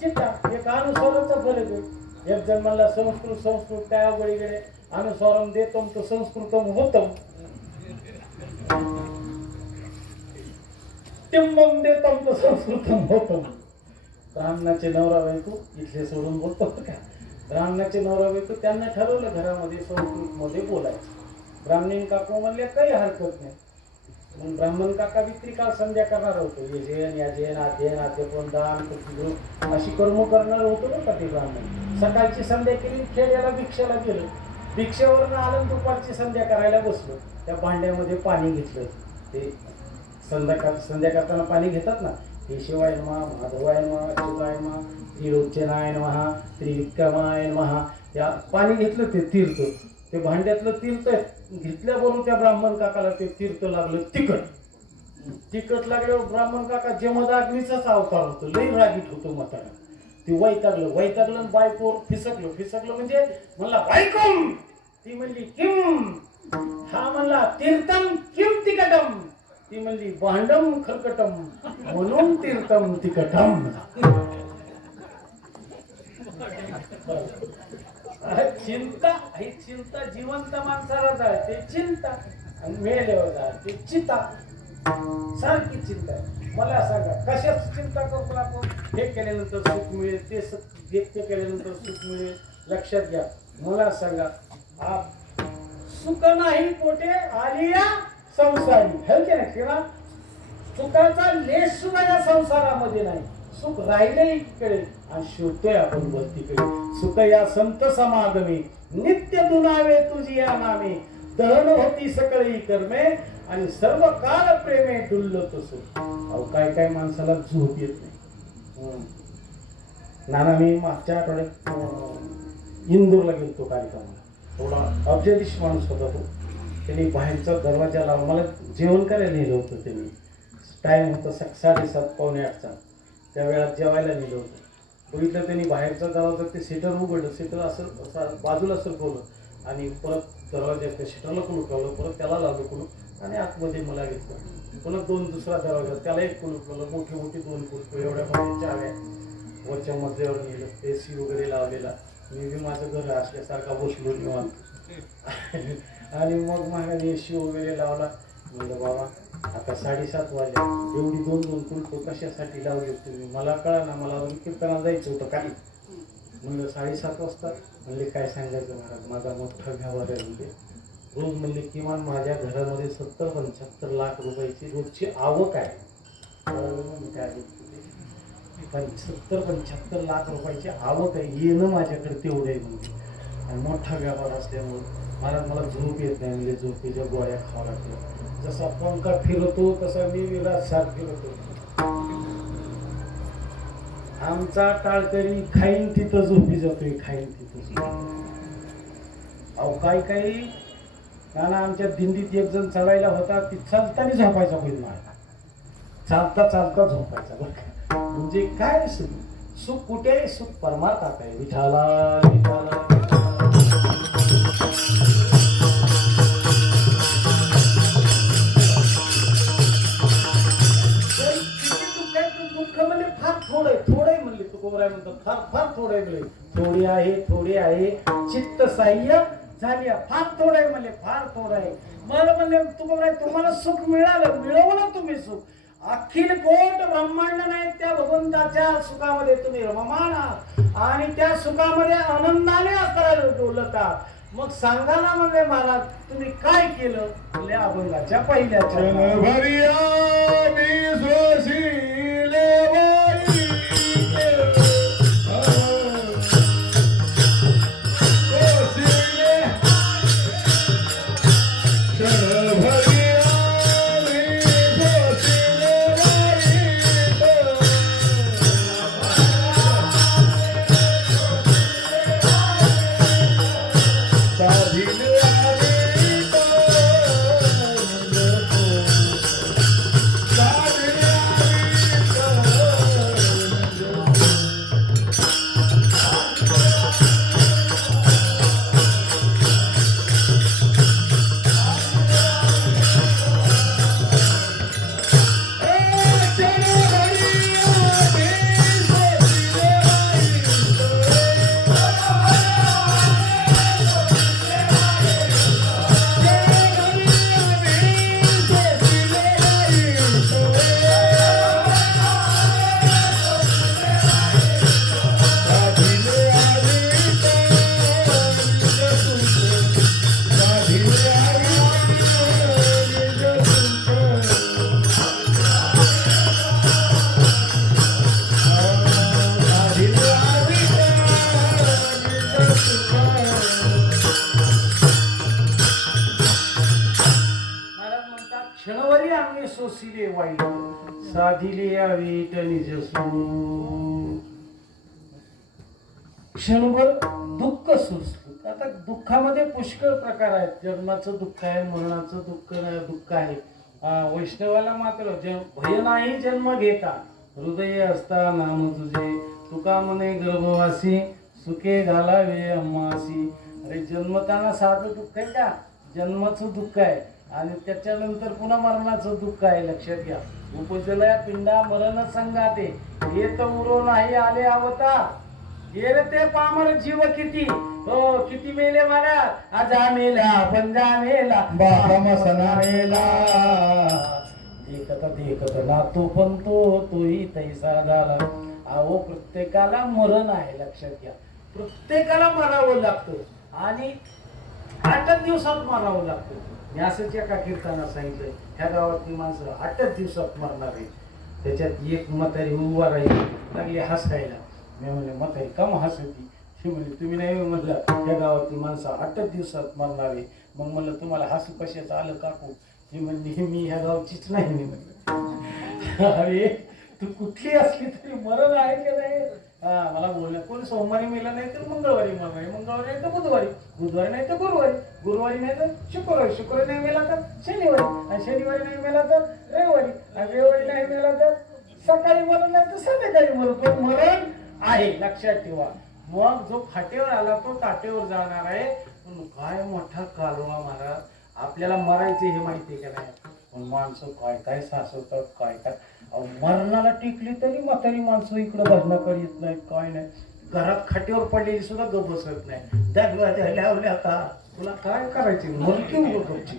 चिंता। एक अनुस्वाराचा फरक आहे। एक जण म्हणला संस्कृत काय अवघडीकडे अनुस्वारम देतम तो संस्कृतम होतम, टिंबम देतम तो संस्कृतम होतम। ब्राह्मणाचे नवरा बायको इथले सोडून बोलतो का? ब्राह्मणाचे नवरा बायको त्यांना ठरवलं घरामध्ये संस्कृत मध्ये बोलायचं। ब्राह्मण काका म्हणले काही हरकत नाही। मग ब्राह्मण काका विक्रिकाल संध्या करणार होतो। ये जैन या जैन आध्ययन आध्यपन दान अशी कर्म करणार होतो ना का ते ब्राह्मण। सकाळची संध्या केली, खेड्याला भिक्षाला गेलो, भिक्षेवरून आलं, दुपारची संध्या करायला बसलो। त्या भांड्यामध्ये पाणी घेतलं, ते संध्या करताना पाणी घेतात ना, केशवाय नमः, माधवाय नमः, अच्युताय नमः, त्रिलोचनाय नमः, त्रिविक्रमाय नमः, या पाणी घेतलं ते तीर्थ, ते भांड्यातलं तीर्थ घेतल्याबरोबर त्या ब्राह्मण काकाला ते तीर्थ लागलं तिखट लागल्यावर ब्राह्मण काका जमदाग्नीचाच अवतार होतो, लई रागीट होतो म्हातारा। ते वैतागलं बायकोर फिसकलं म्हणजे म्हणला बायकोम, ती म्हणली किम, हा म्हणला तीर्थम किम तिकटम, ती म्हणली भांडम खरकटम म्हणून तीर्थम तिकटम। चिंता ही चिंता जिवंत माणसाला जाते चिंता, आणि मेल्यावर जाते चिंता। सारखी चिंता आहे। मला सांगा कशाच चिंता करतो आपण? हे केल्यानंतर सुख मिळेल, ते व्यक्त केल्यानंतर सुख मिळेल। लक्षात घ्या, मला सांगा सुख नाही पोटे आलिया संसारी, है की नाही? किंवा सुखाचा लेश सुद्धा या संसारामध्ये नाही। सुख राहिले इकडे आणि शोधतोय आपण वरतीकडे। सुख या संत समागमे नित्य दुनावे तुझी या नामे, दहन होती सकळी कर्मे आणि सर्व काल प्रेमे डुलत सुख। अहो काय काय माणसाला झोप येत नाही। नाना मी मागच्या आठवड्यात इंदूरला गेलतो कार्यक्रमाला, थोडा अब्जलिश माणूस होता तो। त्यांनी बाहेरचा दरवाजा लावून मला जेवण करायला नेलं होतं। त्यांनी टाइम होता 7:30 पावणे 8चा, त्या वेळात जेवायला नेलं होतं। बघितलं त्यांनी बाहेरचा दरवाजा ते सिटर उघडलं, सिटर असं बाजूला सरकवलं आणि परत दरवाजा त्या सिटरला कुलूप लावलं, परत त्याला लावलं कुलूप आणि आतमध्ये मला घेतलं। पुन्हा दुसरा दरवाजा त्याला एक कुलूप लावलं, मोठी 2 कुलूप एवढ्या मोठ्या चाव्या वरच्या मजल्यावर नेलं, AC वगैरे लावलेला। मी बी माझं घर असल्यासारखा बसलो निवांत आणि मग महाराज AC वगैरे लावला। म्हणलं बाबा आता 7:30 वाजले, एवढी 2 कुलप कशासाठी लावली तुम्ही? मला कळा ना, मला कीर्तनाला जायचं होतं काही। म्हणलं 7:30 वाजता? म्हणले काय सांगायचं महाराज, माझा मोठा व्यवहार आहे म्हणजे रोज म्हणले किमान माझ्या घरामध्ये 70-75 लाख रुपयाची रोजची आवक आहे। काय 70-75 लाख रुपयाची आवक आहे, येणं माझ्याकडे तेवढं आहे म्हणजे, आणि मोठा व्यापार असल्यामुळे मला झोप येत नाही। म्हणजे झोपेच्या गोळ्या खावा लागल्या। जसा पंखा फिरतो तसा मी विलाससार फिरतो। आमचा टाळकरी खाईन तिथं झोपी जातोय, खाईन तिथं। अहो काही कारण आमच्या दिंडीत एक जण चढायला होता, ती चालताना झोपायचा होईल मला, चालता चालता झोपायचा बरं का. म्हणजे काय सुख कुठे आहे? सुख परमार्थात आहे. विठाला विठाला दुःख म्हणजे फार थोडं आहे, थोडं आहे म्हणले तुकोबराय म्हणतात, फार फार थोडं आहे म्हणले. थोडी आहे, थोडी आहे, चित्त साह्य झाली, फार थोडं आहे म्हणले, फार थोडं आहे. मला म्हणले तुकोबराय तुम्हाला सुख मिळालं, मिळवलं तुम्ही सुख. अखिल कोट ब्रह्मांड नाही त्या भगवंताच्या सुखामध्ये तुम्ही रममान आहात आणि त्या सुखामध्ये आनंदाने असताना डोलता. मग सांगा ना म्हणजे मला तुम्ही काय केलं? म्हणजे अभंगाच्या पहिल्याच्या क्षणवरी आम्ही सोसिले वाईट साधिले वीट निजसू. क्षणभर दुःख सुचत. आता दुःखामध्ये पुष्कळ प्रकार आहेत. जन्माचं दुःख आहे, मरणाचं दुःख आहे. वैष्णवाला मात्र भय नाही जन्म घेता, हृदय असता नाम तुझे. तुका म्हणे गर्भवासी सुखे घालावे अम्मासी. अरे जन्मताना साधं दुःख आहे का? जन्माचं दुःख आहे आणि त्याच्यानंतर पुन्हा मरणाचं दुःख आहे. लक्षात घ्या. उपजल्या पिंडा मरण संगाते, येत उरो नाही आले आवता. गेले ते पामर जीव किती, हो किती मेले मला. आजा मेला पंजा मेला बाबा सना मेला. देखत ना तो पण तोही तैसा झाला. अहो प्रत्येकाला मरण आहे. लक्षात घ्या. प्रत्येकाला मरावं लागतं आणि 8 दिवसात मरावं लागतं. मी असंच एका कीर्तनात सांगितलंय, ह्या गावातली माणसं 8 दिवसात मरणार आहे. त्याच्यात एक म्हातारी उभा राहिली, लागली हसायला. मी म्हणले म्हातारी का मग हसती? ती म्हणली तुम्ही नाही म्हणलं ह्या गावातली माणसं 8 दिवसात मरणार आहे. मग म्हणलं तुम्हाला हसू कशाचं आलं काकू? ती म्हणली मी ह्या गावचीच नाही. मी म्हणलं अरे तू कुठली असली तरी मरण आहे की नाही? मला बोलणं कोण सोमवारी मेला नाही तर मंगळवारी मरणार, मंगळवारी नाही तर बुधवारी, बुधवारी नाही तर गुरुवारी, गुरुवारी नाही तर शुक्रवारी, शुक्रवारी नाही मेला तर शनिवारी, आणि शनिवारी नाही मेला तर रविवारी, आणि रविवारी नाही मेला तर सकाळी मरण नाही तर संध्याकाळी मरण. पण मरण आहे. लक्षात ठेवा. मग जो फाटेवर आला तो ताटेवर जाणार आहे. पण काय मोठा कालवा महाराज. आपल्याला मरायचे हे माहिती आहे का नाही? पण माणसं काय काय सासवतात, काय काय. मरणाला टिकली तरी म्हातारी माणसं इकडं भजनाकडे येत नाही, काय नाही. घरात खाटीवर पडलेली सुद्धा ग बसत नाही. दगवाच्या लावल्या का तुला काय करायची मरकी उडवची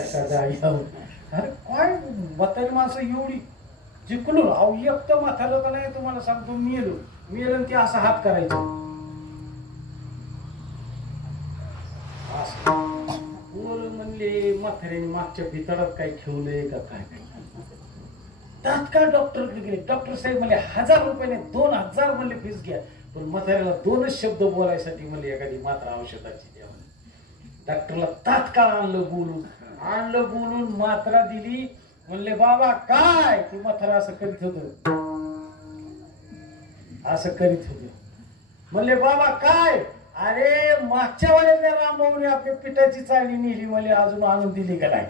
एखाद्या आईवर. अरे काय म्हातारी माणसं एवढी जिंकलो. अहो एक तर म्हातारं का नाही तुम्हाला सांगतो मेलो ते असा हात करायचा असं. म्हणले म्हाताऱ्याने मागच्या भितडात काय ठेवलंय का काय. तात्काळ डॉक्टरकडे गेले. डॉक्टर साहेब म्हणले 1000 रुपये नाही 2000 म्हणले फीस घ्या, पण म्हाताऱ्याला 2च शब्द बोलायसाठी म्हणले एखादी मात्रा औषधाची द्या. डॉक्टरला तात्काळ आणलं बोलून मात्रा दिली. म्हणले बाबा काय? ती म्हातारा असं करीत होत, असं करीत होत. म्हणले बाबा काय? अरे मागच्या वेळेला रामभाऊने आपल्या पिठाची चाळणी नेली मला अजून आणून दिली का नाही.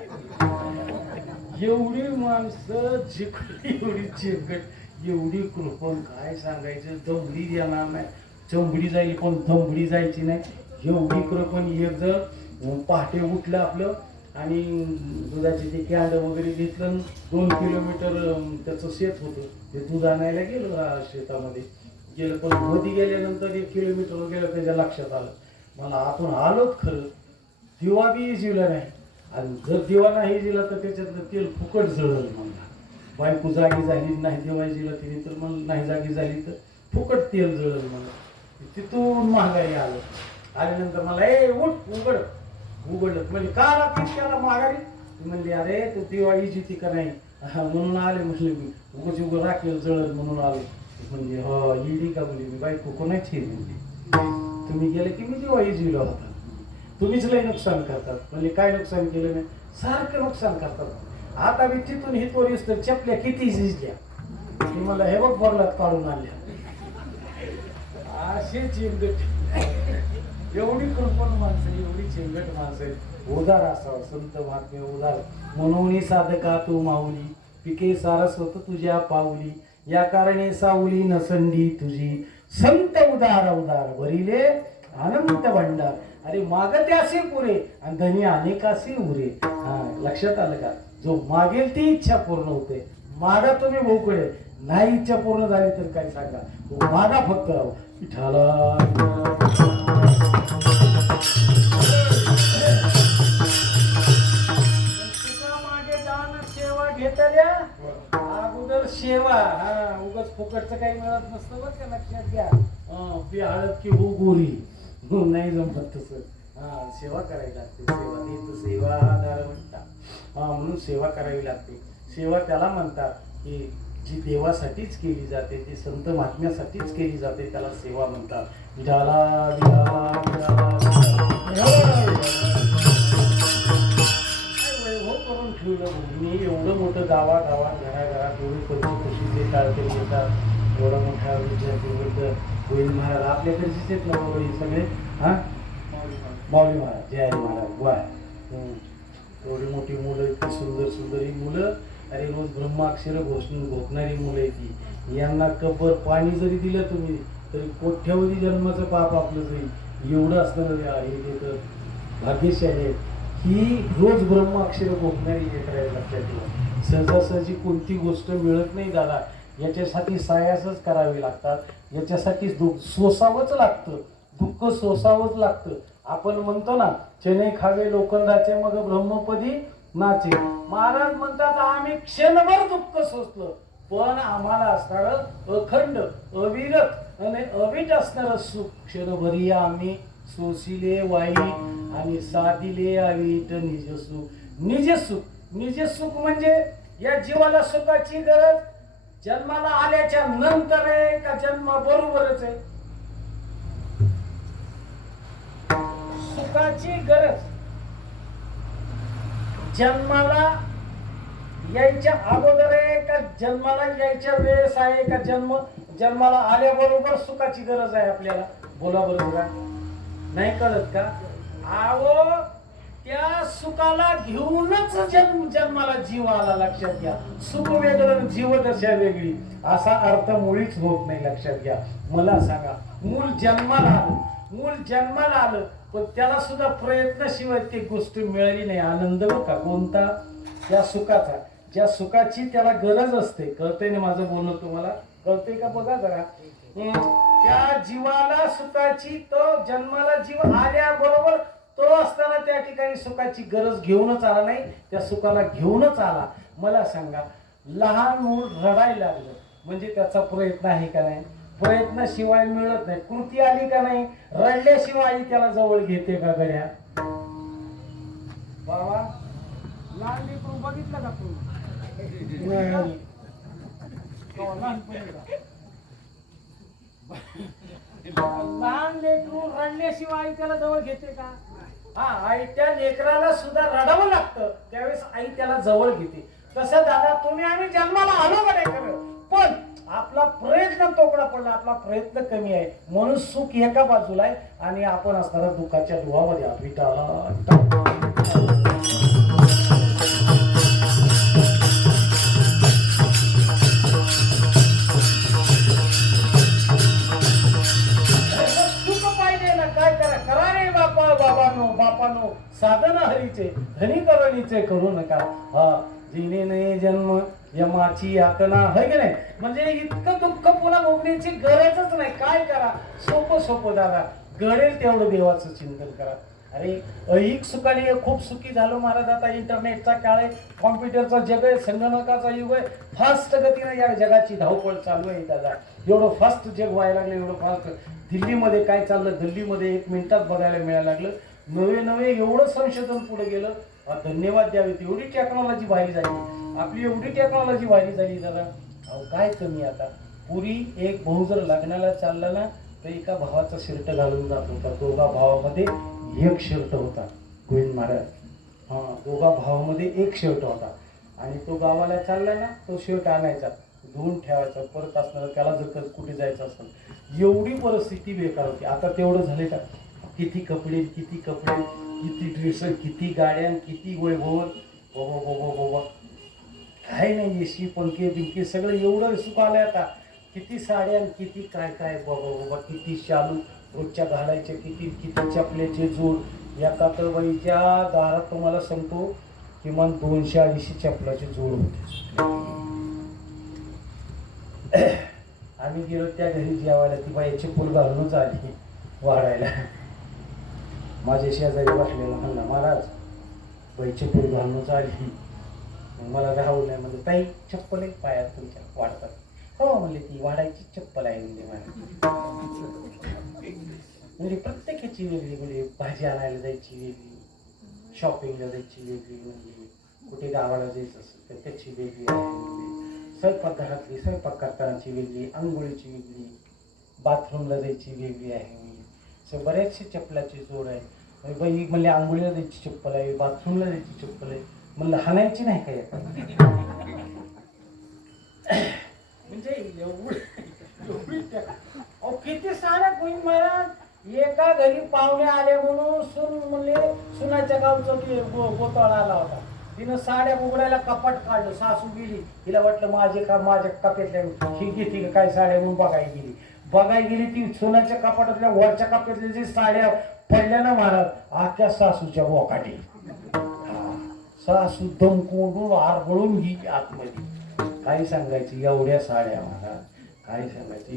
एवढी माणसं जिकडे एवढी चिकट एवढी कृपण काय सांगायचं. दमडी देणार नाही, चंबडी जाईल पण दमडी जायची नाही. एवढी कृपण. एक जण पहाटे उठलं आपलं आणि दुधाचे ते कॅन्ड वगैरे घेतलं. 2 किलोमीटर त्याचं शेत होतं, ते दूध आणायला गेलं शेतामध्ये गेलं. पण मध्ये गेल्यानंतर 1 किलोमीटर गेलं त्याच्या लक्षात आलं मला आपण आलोच खरं, दिवा बी जिवला नाही. आणि जर दिवा नाही दिला तर त्याच्यातलं तेल फुकट जळलं. मला बायको जागी झाली नाही दिवा दिला तिने तर मला नाही जागी झाली तर फुकट तेल जळलं. मला तिथून महागाई आल्यानंतर मला उठ उघडलं म्हणजे का लागते त्याला माघारी. म्हणली अरे तू दिवाळी जिती का नाही म्हणून आले. म्हटले मी उगच राखेल जळल म्हणून आले. म्हणजे हो इडी का बोलली मी बायको कोणाची म्हणली. तुम्ही गेले की मी दिवाळी जिवला होता, तुम्हीच लय नुकसान करतात. म्हणजे काय नुकसान केलं नाही, सारखं नुकसान करतात. आता मी तिथून ही तोरीस तर चपल्या किती झिजल्या की मला हे बघ बरलात काढून आणल्या. अशी चिंगट एवढी कृपण माणसं, एवढी चिंगट माणसं. उदार असावं संत महात्म्य उदार. म्हणून साधका तू माऊली पिके सारस्वत तुझ्या पाऊली. या कारणे सावली नसंडी तुझी संत उदार उदार भरिले अनंत भंडार. अरे मागते असे पुरे आणि धनी अनेकाशी उरे. हा लक्षात आलं का. जो मागेल ती इच्छा पूर्ण होते. मागा तुम्ही भोकळे, नाही इच्छा पूर्ण झाली तर काय सांगा. मागा फक्त विठाला. मागे दान सेवा घेतल्या अगोदर सेवा. हा उगाच फुकटचं काही मिळत नसतं बरं का, लक्षात घ्या. बी हळद की हो गोरी नाही जमत तसं. हा सेवा करावी लागते. सेवा देत सेवा आधार म्हणतात. म्हणून सेवा करावी लागते. सेवा त्याला म्हणतात की जी देवासाठीच केली जाते, ती संत महात्म्यासाठीच केली जाते, त्याला सेवा म्हणतात. विठाला विठाला वैभव करून ठेवलं. मी एवढं मोठं गावागावात घराघरात एवढी कशी टाळते येतात. एवढा मोठा विद्यार्थी होईल महाराज आपल्याकडचेच आहेत ना बाबा हे सगळे. हा माऊली महाराज जय महाराज वा. एवढी मोठी मुलं, इतकी सुंदर सुंदर ही मुलं. अरे रोज ब्रह्माक्षर घोषणारी मुलं आहे ती. यांना कब्बर पाणी जरी दिलं तुम्ही तरी कोट्यावधी जन्माचं पाप आपलं जाईल. एवढं असताना हे तर भाग्यशाली ही रोज ब्रह्माक्षर घोषणारी हे करायला लक्षात ठेवा. सहजासहजी कोणती गोष्ट मिळत नाही दादा. याच्यासाठी सायासच करावे लागतात. याच्यासाठी दुःख सोसावंच लागतं, दुःख सोसावंच लागतं. आपण म्हणतो ना चणे खावे लोखंडाचे मग ब्रह्मपदी नाचे. महाराज म्हणतात आम्ही क्षणभर दुःख सोसलं पण आम्हाला असणार अखंड अविरत आणि अविट असणार सुख क्षणभरी आम्ही सोसिले वाई आणि साधिले अविट निज सुख. निज सुख, निज सुख म्हणजे या जीवाला सुखाची गरज जन्माला आल्याच्या नंतर आहे का जन्माबरोबरच आहे. सुखाची गरज जन्माला यायच्या अगोदर आहे का जन्माला यायच्या वेळेस आहे का जन्माला आल्याबरोबर सुखाची गरज आहे आपल्याला. बोला बरोबर नाही कळत का. आवो त्या सुखाला घेऊनच जन्माला जीव आला. लक्षात घ्या. सुख वेगळं जीवदशा वेगळी असा अर्थ मुळीच होत नाही. लक्षात घ्या. मला सांगा मूल जन्माला आलं पण त्याला सुद्धा प्रयत्नाशिवाय ती गोष्ट मिळाली नाही. आनंद का कोणता त्या सुखाचा, ज्या सुखाची त्याला गरज असते. कळते ना माझं बोलणं तुम्हाला कळते का बघा जरा. त्या जीवाला सुखाची तो जन्माला जीव आल्याबरोबर तो असताना त्या ठिकाणी सुखाची गरज घेऊनच आला नाही, त्या सुखाला घेऊनच आला. मला सांगा लहान मूल रडायला लागलं म्हणजे त्याचा प्रयत्न आहे का नाही. प्रयत्नाशिवाय मिळत नाही. कृती आली का नाही. रडल्याशिवाय आई त्याला जवळ घेते का गड्या. बाबा लहान लेकरू बघितलं का तू. लहान लेकरू रडल्याशिवाय आई त्याला जवळ घेते का. हा आई त्या लेकराला सुद्धा रडावं लागतं त्यावेळेस आई त्याला जवळ घेते. तसं दादा तुम्ही आम्ही जन्माला आलो का नाही खरं पण आपला प्रयत्न तोकडा पडला, आपला प्रयत्न कमी आहे म्हणून सुख एका बाजूला आहे आणि आपण असणारा दुःखाच्या धुवामध्ये बापानो साधन हरीचे धनी करणीचे करू नका. हा जिने नाही जन्म यमाची यातना है की नाही. म्हणजे इतकं दुःख पुन्हा भोगण्याची गरजच नाही. काय करा, सोपं सोपं दादा, घडेल तेवढं देवाचं चिंतन करा. अरे ऐहिक सुखाने खूप सुखी झालो महाराज. आता इंटरनेटचा काळ आहे, कॉम्प्युटरचा जग आहे, संगणकाचा युग आहे, फास्ट गतीने या जगाची धावपळ चालू आहे. दादा एवढं फास्ट जग व्हायला लागलं, एवढं फास्ट. दिल्लीमध्ये काय चाललं, दिल्लीमध्ये 1 मिनिटात बघायला मिळायला लागलं. नवे एवढं संशोधन पुढे गेलं. धन्यवाद द्यावेत, एवढी टेक्नॉलॉजी व्हायली झाली, आपली एवढी टेक्नॉलॉजी व्हायली झाली दादा. अहो काय कमी आता. पुरी एक भाऊ जर लग्नाला चालला ना तर एका भावाचा शर्ट घालून जात होता. दोघा भावामध्ये एक शर्ट होता. गोविंद महाराज, हा दोघा भावामध्ये एक शर्ट होता आणि तो गावाला चालला ना तो शर्ट आणायचा, धुवून ठेवायचा, परत असणार त्याला जर कुठे जायचं असेल. एवढी परिस्थिती बेकार होती. आता तेवढं झाले का, किती कपडे, किती ड्रेस, किती गाड्या, किती वैभव, बाबा काय नाही. एसी पंखे बिंके सगळं एवढं सुख आलंय आता. किती साड्या, किती काय बाबा, किती शालू रोजच्या घालायचे, किती चपल्याचे जोड. एका तर बाईच्या दारात तुम्हाला सांगतो किमान 200-250 चपलाचे जोड होते. आम्ही गेलो त्या घरी जेवायला, ती बाई चप्पल घालूनच आली वाढायला. माझ्या शेजारी बसलेला म्हणला, महाराज बाई चप्पल घालूनच आली. मला राहू नाही म्हणजे, ताई चप्पल आहे पायात तुमच्या वाढतात. हो म्हणले, ती वाढायची चप्पल आहे म्हणजे प्रत्येकाची वेगळी. म्हणजे भाजी आणायला जायची वेगळी, शॉपिंगला जायची वेगळी, म्हणजे कुठे गावाला जायचं असेल तर त्याची वेगळी आहे. स्वयंपाकघरातली स्वयंपाक करतानाची वेगळी, आंघोळीची वेगळी, बाथरूमला जायची वेगळी आहे. बरेचसे चप्पलाची जोड आहे. बाई म्हणले आंघोळीला जायची चप्पल आहे, बाथरूमला जायची चप्पल आहे. म्हणलं हाणायची नाही काय म्हणजे एवढी किती साऱ्या गोविंद महाराज. एका घरी पाहुणे आले म्हणून सून म्हणले, सुनाच्या गावचं गोतळ आला होता. तिनं साड्या उघडायला कपाट काढलं. सासू गेली, तिला वाटलं माझ्या कपातल्या ही घेतली का काय साड्या म्हणून बघायला गेली. ती सोन्याच्या कपाटातल्या वरच्या कपातल्या जे साड्या पडल्या ना महाराज, आख्या सासूच्या बोकाटी. सासू दमकोंडून आरबळून गेली आतमध्ये. काय सांगायची एवढ्या साड्या महाराज, काय सांगायचं.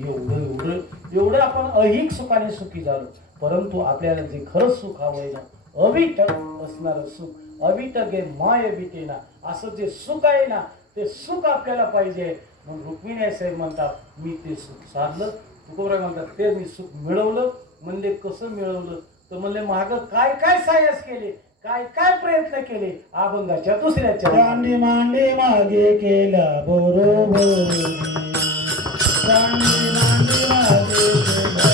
एवढं आपण अहिक सुखाने सुखी झालो. परंतु आपल्याला जे खरंच सुख हवंय ना, अविट असणारं सुख, अविट गे माय बिटेना, असं जे सुख आहे ना ते सुख आपल्याला पाहिजे. म्हणून रुक्मिणी साहेब म्हणतात, मी ते सुख साधलं. तुकोबराय म्हणतात, ते मी सुख मिळवलं. म्हणले कसं मिळवलं तर म्हणले मागं काय काय सायस केले, काय काय प्रयत्न केले. अभंगाच्या दुसऱ्याच्या दांडी मांडी मागे केला बरोबर, दांडी मांडी मागे केला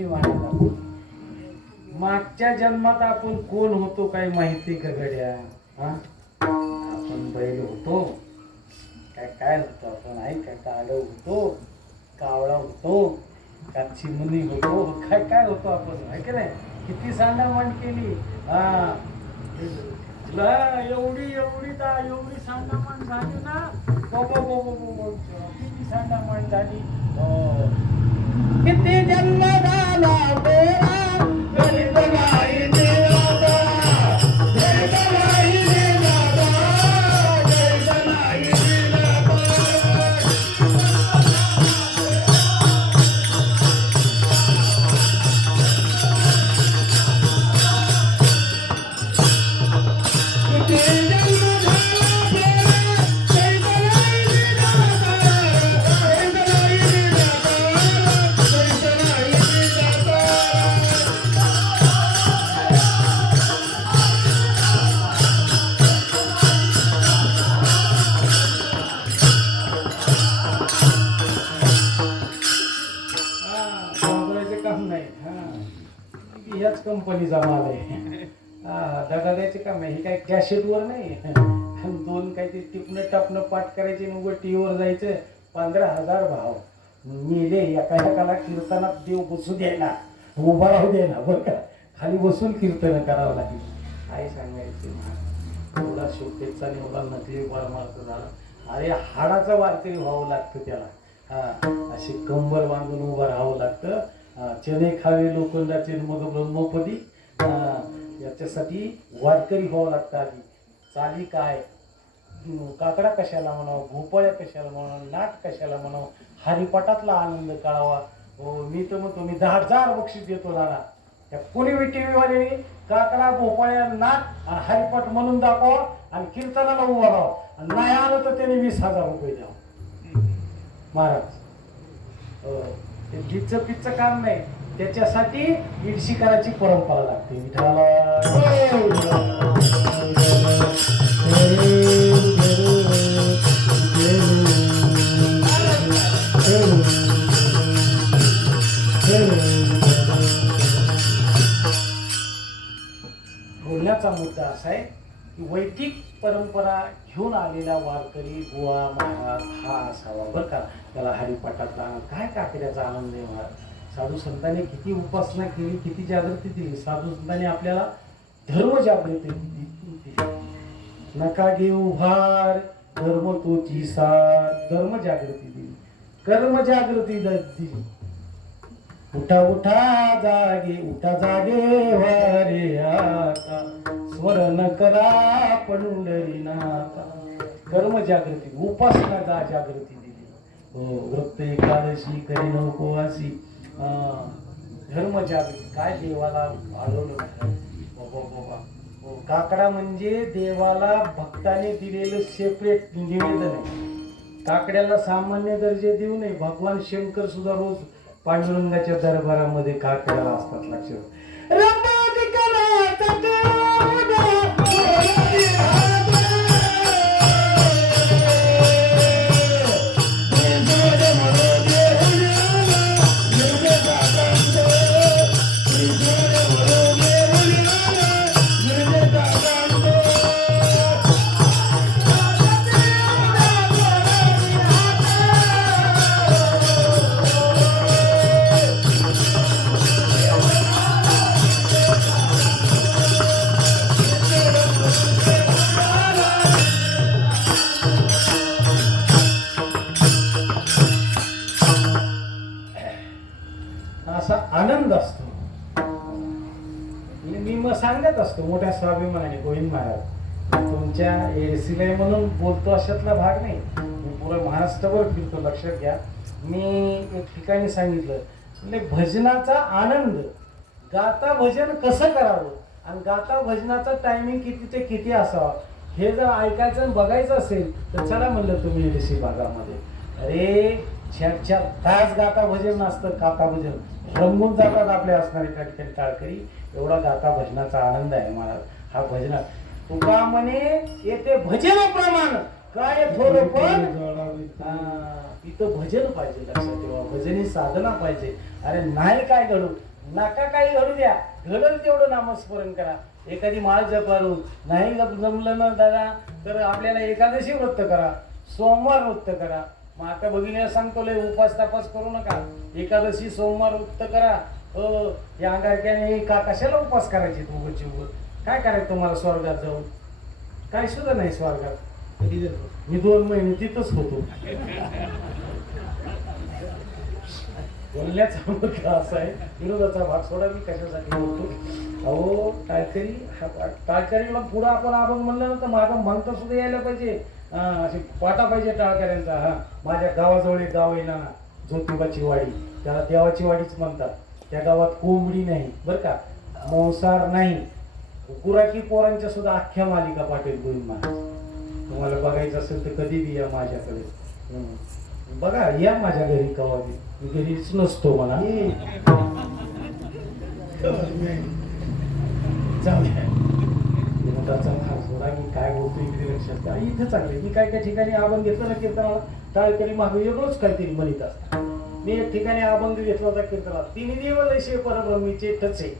बैल मागायला. मागच्या जन्मात आपण कोण होतो काही माहिती का गड्या? हा, आपण बैल होतो काय? काय होतो आपण? आहे काय? काळं होतो, कावळा होतो का, चिमणी होतो? काय काय होतो आपण? आहे की नाही? किती सांडामांड केली. हा, तुला एवढी सांडामांड झाली ना. किती सांडामांड झाली. किती जन्म झाला तेरा, गरीब नाही देवाचा, गरीब नाही देवाचा, गरीब नाही काम नाही. हा, याच कंपनीचा माल आहे. हा, दगा द्यायचे काम आहे. हे काय कॅसेटवर नाही. दोन काही ते टिपणं टापणं पाठ करायचे, मग टीव्हीवर जायचं. 15,000 भाव मिले. एकाला कीर्तनात देव बसू द्यायला, उभा राहू द्यायला. बरं का, खाली बसून कीर्तन करावं लागेल. काय सांगायचे? एवढा शोकेचा एवढा नकली परमार्थ झाला. अरे हाडाचा वारकरी व्हावं लागतं त्याला. हा, अशी कंबर बांधून उभं राहावं लागतं. चणे खावे लोखंडाचे मग ब्रह्मपदी. याच्यासाठी वारकरी व्हावं लागतं आधी. चाली काय, काकडा कशाला म्हणावं, भोपळ्या कशाला म्हणावं, नाट कशाला म्हणावं, हरिपाठातला आनंद कळावा. हो, मी तर म्हणतो मी 10,000 बक्षीस देतो नाना. त्या कोणी टीव्हीवाले काकडा, भोपळ्या, नाट आणि हरिपाठ म्हणून दाखवा आणि कीर्तनाला उभा राहावं. आणि नाही आलं तर त्याने 20,000 रुपये द्यावं. महाराज, ते गिच्च पिच्च काम नाही. त्याच्यासाठी इडशी करायची परंपरा लागते. विठाला बोलण्याचा मुद्दा असा आहे की वैदिक परंपरा घेऊन आलेला वारकरी बुवा महाराज हा असावा. बरं का, त्याला हरिपाठातला काय काकड्याचा आनंद आहे. महाराज, साधू संतांनी किती उपासना केली, किती जागृती दिली. साधू संतांनी आपल्याला धर्म जागृती दिली. नका घेऊ भार, धर्म तोची सार. धर्म जागृती दिली, कर्म जागृती दिली. उठा उठा जागे, उठा जागे वारे आता, स्मरण करा पंढरीनाथा. कर्म जागृती, उपासना जागृती दिली. व्रत एकादशी करीन उपवासी. धर्म जागृती. काय देवाला आढळलं बाबा. काकडा म्हणजे देवाला भक्ताने दिलेलं सेपरेट निवेदन आहे. काकड्याला सामान्य दर्जे देऊ नये. भगवान शंकर सुद्धा रोज पांडुरंगाच्या दरबारामध्ये काकड्याला असतात. लक्षात असा आनंद असतो. मी मग सांगत असतो मोठ्या स्वाभिमानाने, गोविंद महाराज तुमच्या एसीला म्हणून बोलतो अशातला भाग नाही. मी पुरं महाराष्ट्रभर फिरतो. लक्षात घ्या, मी एक ठिकाणी सांगितलं म्हणजे भजनाचा आनंद, गाता भजन कसं करावं आणि गाता भजनाचा टायमिंग किती ते किती असावा हे जर ऐकायचं आणि बघायचं असेल तर चला म्हणलं तुम्ही एडीसी भागामध्ये. अरे 4-4 तास गाता भजन नसतं. गाता भजन रंगून जातात आपले असणारे त्या ठिकाणी टाळकरी. एवढा गाता भजनाचा आनंद आहे महाराज. हा भजना तुका म्हणे येते भजन प्रमाण काय थोडं पण इथं भजन पाहिजे. लक्षात ठेवा, भजनी साधना पाहिजे. अरे नाही काय घडू नका काही घडू द्या, घडल तेवढं नामस्मरण करा. एखादी माळ जपारू नाही जमलं ना दादा तर आपल्याला एकादशी व्रत करा, सोमवार व्रत करा. मग आता भगिनीला सांगतो लय उपास तापास करू नका, एकादशी सोमवार व्रत करा. या अंगारक्याने का कशाला उपास करायचे उगच उगत? काय करायचं तुम्हाला स्वर्गात जाऊन? काय सुद्धा नाही स्वर्गात. मी 2 महिने तिथंच होतो. बोलण्याचा मुद्दा असा आहे, विरोधाचा भाग सोडा. मी कशासाठी बोलतो? अहो टाळकरीला पुढं आपण अभंग म्हणलं ना तर माझं म्हणता सुद्धा यायला पाहिजे. असे पाटा पाहिजे टाळकऱ्यांचा. माझ्या गावाजवळ एक गाव आहे ना, ज्योतिबाची वाडी, त्याला देवाची वाडीच म्हणतात. त्या गावात कोंबडी नाही बरं का, मांसाहार नाही. गुराखी पोरांच्या सुद्धा अख्ख्या मालिका पाटील गोविंद महाराज. तुम्हाला बघायचं असेल तर कधी बी या माझ्याकडे. बघा या माझ्या घरी कवा बी. मी घरीच नसतो म्हणा. जाऊ द्या विनोदाचा भाग सोडा. मी काय बोलतो इकडे लक्षात द्या. इथं चांगले मी काय काय ठिकाणी अभंग घेतलं ना कीर्तनाला, टाळकरी मागे वेगळंच काहीतरी म्हणत असतात. मी एक ठिकाणी अभंग घेतला होता कीर्तनाला, 3 दिवस ऐसे परब्रह्मीचे टचे.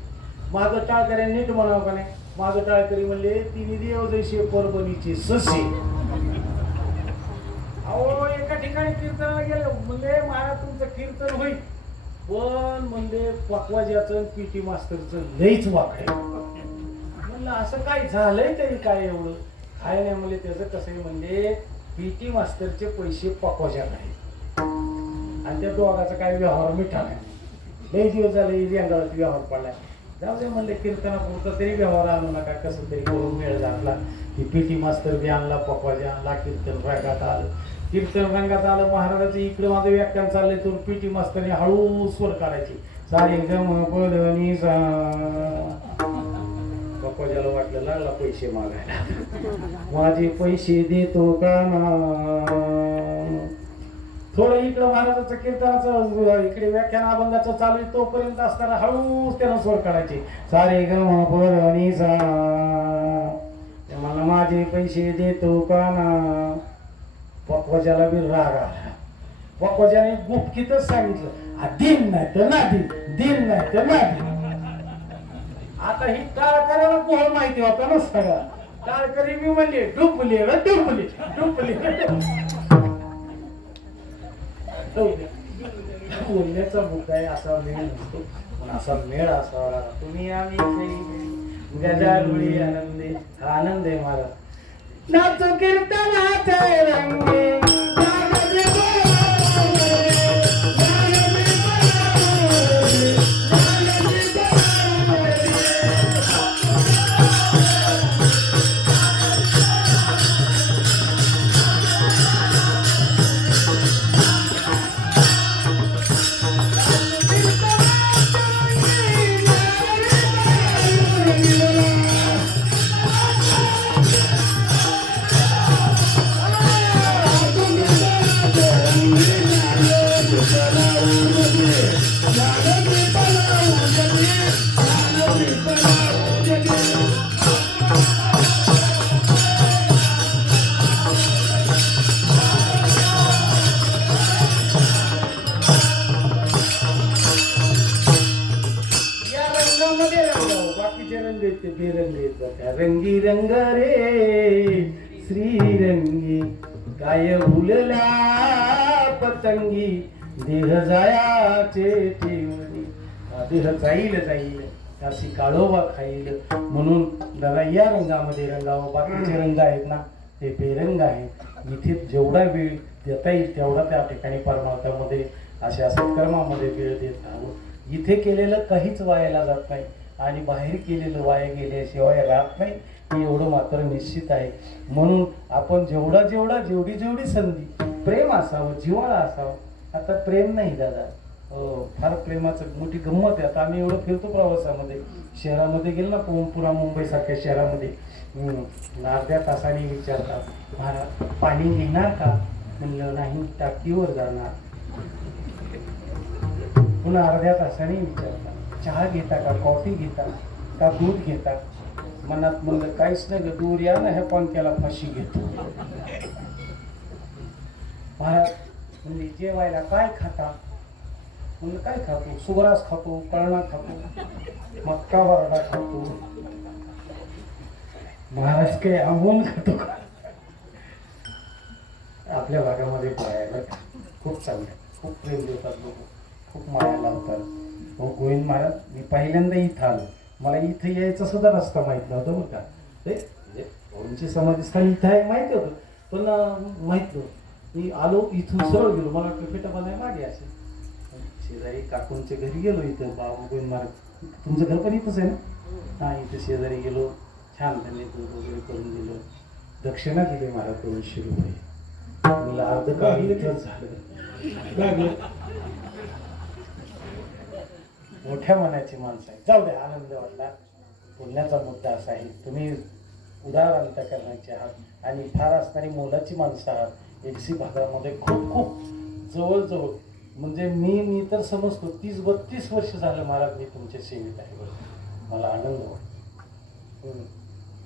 माझं टाळकऱ्यांनी नीट म्हणावं का नाही? माझं टाळकरी म्हणले 3 दिवस ऐसे परभणीचे ससे. अहो एका ठिकाणी कीर्तनाला गेलं म्हणले महाराज तुमचं कीर्तन होईल, पण म्हणले पकवाजाचं पीटी मास्तरचं लईच वाकडे. म्हणलं असं काय झालंय तरी काय एवढं? काय नाही म्हणले त्याचं कसं आहे म्हणजे पीटी मास्तरचे पैसे पकवाजाकडे आणि त्या दोघाचा काय व्यवहार मिठा नाही. लई दिवस झाले रेंगाळत व्यवहार पडलाय. जाऊ दे म्हणले कीर्तनापुरता तरी व्यवहार आणू नका. कसं तरी करून मेळ झाला की पीटी मास्तर बी आणला, पकवाजी आणला, कीर्तन रंगात आलं. कीर्तन रंगात आलं महाराजाचं. इकडे माझं व्याख्यान चाललंय तर पीटी मास्तरने हळू स्वर काढायची, सारे गम पदनी सा. पकवाजाला वाटलं लागला पैसे मागायला. माझे पैसे देतो का ना? थोडं इकडं महाराजाचं कीर्तनाचं इकडे व्याख्यान अभंगाचं चालू आहे तोपर्यंत असताना हळूच त्यानं स्वर काढायचे, सारे गम पदनी सा. मला माझे पैसे देतो का ना? पकवाजाला बी राग आला. पकवाजाने गुपकीतच सांगितलं, दिन नाही तर ना दिन, दिन नाही तर ना दिन. आता ही टाळकऱ्याला कोण माहिती होता ना सगळा. टाळकरी मी म्हणले डुबले डुबले डुबले. बोलण्याचा मुद्दा आहे, असा मेळ नसतो पण असा मेळ असावा. तुम्ही आम्ही गजारुळी आनंदे. आनंद आहे मला. नाचो कीर्तनाचे रंगे रंगी रंग रे श्रीरंगी काय उलला पतंगी देह जायाचे ठेवणी. देह जाईल जाईल अशी काळोबा खाईल म्हणून दादा या रंगामध्ये रंगावं. बाकीचे रंग आहेत ना ते बेरंग आहेत. इथे जेवढा वेळ देता येईल तेवढा त्या ठिकाणी परमार्थामध्ये अशा सत्कर्मामध्ये वेळ देत राहावं. इथे केलेलं काहीच वायाला जात नाही आणि बाहेर केलेलं वाया गेल्याशिवाय राहत नाही, हे एवढं मात्र निश्चित आहे. म्हणून आपण जेवढी संधी प्रेम असावं, जिव्हाळा असावं. आता प्रेम नाही दादा, फार प्रेमाचं मोठी गंमत आहे. आता आम्ही एवढं फिरतो प्रवासामध्ये, शहरामध्ये गेलो ना पुन्हा मुंबईसारख्या शहरामध्ये, अर्ध्या तासाने विचारतात महाराज पाणी घेणार का? म्हणलं नाही, टाकीवर जाणार. पुन्हा अर्ध्या तासाने विचारतात चहा घेता का, कॉफी घेता का, दूध घेता? मनात म्हणलं काहीच नाही ग, दूर या ना, ह्या पंख्याला फाशी घेतो. महाराज म्हणजे जेवायला काय खाता? म्हणलं काय खातो? सुग्रास खातो, कळणा खातो, मक्का बरडा खातो, महाराज काही आंबून खातो का? आपल्या भागामध्ये पाहायला खूप चांगलं, खूप प्रेम देतात लोक, खूप माया लावतात. हो गोविंद महाराज, मी पहिल्यांदा इथं आलो, मला इथं यायचं सुद्धा रस्ता माहीत नव्हतं बरं का. ते म्हणजे भाऊंची समाधीस्थान इथं आहे माहिती होतं, पण माहीत नव्हतं. मी आलो इथून सरळ गेलो, मला पेटा बनाय मागे असेल शेजारी काकूंच्या घरी गेलो. इथं बाबा गोविंद महाराज, तुमचं घर पण इथंच आहे ना? हां, इथं शेजारी गेलो, छान त्यांनी दूध वगैरे करून दिलं, दक्षिणा दिली महाराज 200 रुपये. मला अर्ध काम इथंच झालं. मोठ्या मनाची माणसं आहे. जाऊ द्या, आनंद वाटला. बोलण्याचा मुद्दा असा आहे, तुम्ही उदार अंतःकरणाचे आहात आणि फार असणारी मोलाची माणसं आहात. एडसी भागामध्ये खूप खूप जवळजवळ म्हणजे मी तर समजतो 30-32 वर्ष झालं महाराज मी तुमच्या सेवेत आहे. मला आनंद वाटतो.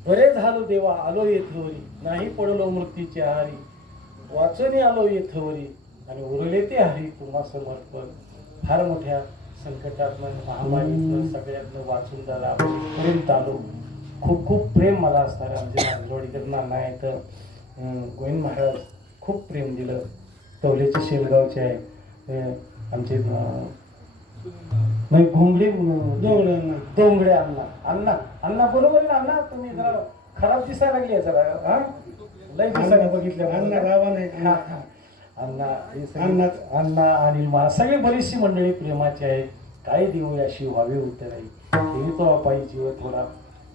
बरे झालो देवा आलो येथवरी, नाही पडलो मृत्यूची आहारी, वाचून आलो येथवरी आणि उरले ते हरी तुम्हा समर्पण. फार मोठ्या संकटातनं, महामारीतनं, सगळ्यातनं वाचून झाला पर्यंत आलो. खूप खूप प्रेम मला असणार आमचे नांदवाडीकर नाना आहे. तर गोविंद महाराज खूप प्रेम दिलं. तवलेचे शेलगावचे आहे आमचे घोंगडे डोंगडे अण्णा बरोबर ना अण्णा? तुम्ही जरा खराब दिसायला लागली जरा. हा, लय दिसायला बघितलं अण्णा गावाने. अण्णा आणि मा सगळी बरीचशी मंडळी प्रेमाची आहे. काय देऊ याशी व्हावे उतराई देवी तो अपाई जीव थोडा.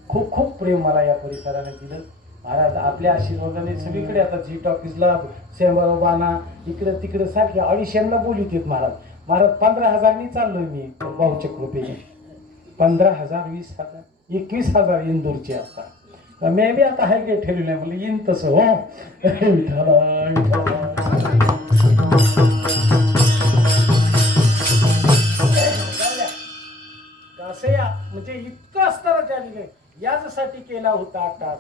खूप खूप प्रेम मला या परिसराने दिलं महाराज. आपल्या आशीर्वादाने सगळीकडे आता जी टॉकीजला सेंबाबाना इकडं तिकडं सारखे 250ला बोलीत येत महाराज. महाराज 15,000 चाललोय मी भाऊच्या कृपेने. 15,000, 20,000, 21,000 इंदूरचे आता. मे बी आता हाय काही ठरवलं नाही, म्हणलं येईन तसं. हो असं या म्हणजे इतकं असताना त्याने यासाठी केला होता आकाश.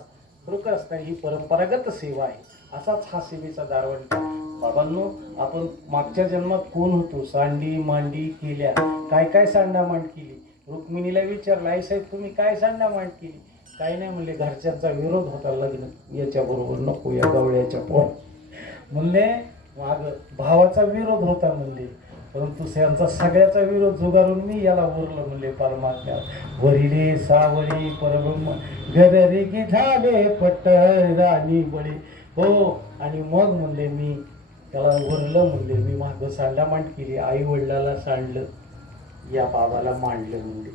बरोबर असताना ही परंपरागत सेवा आहे. असाच हा सेवेचा दारवंट. बाबांनो, आपण मागच्या जन्मात कोण होतो? सांडी मांडी केल्या. काय काय सांडामांड केली. रुक्मिणीला विचारलं, आई साहेब तुम्ही काय सांडामांड केली? काही नाही म्हणले, घरच्यांचा विरोध होता लग्न याच्याबरोबर नको या गवळ्याच्या पोर म्हणले. माग भावाचा विरोध होता म्हणले, परंतु त्यांचा सगळ्याचा विरोध जुगारून मी याला उरलं म्हणले. परमात्म्या वरिले सावळी परब्रह्म गदरी की झाले पट्ट राणी बळे. हो, आणि मग म्हणले मी त्याला उरलं म्हणले. मी मागं सांडामांड केली, आई वडिलाला सांडलं, या बाबाला मांडलं म्हणले.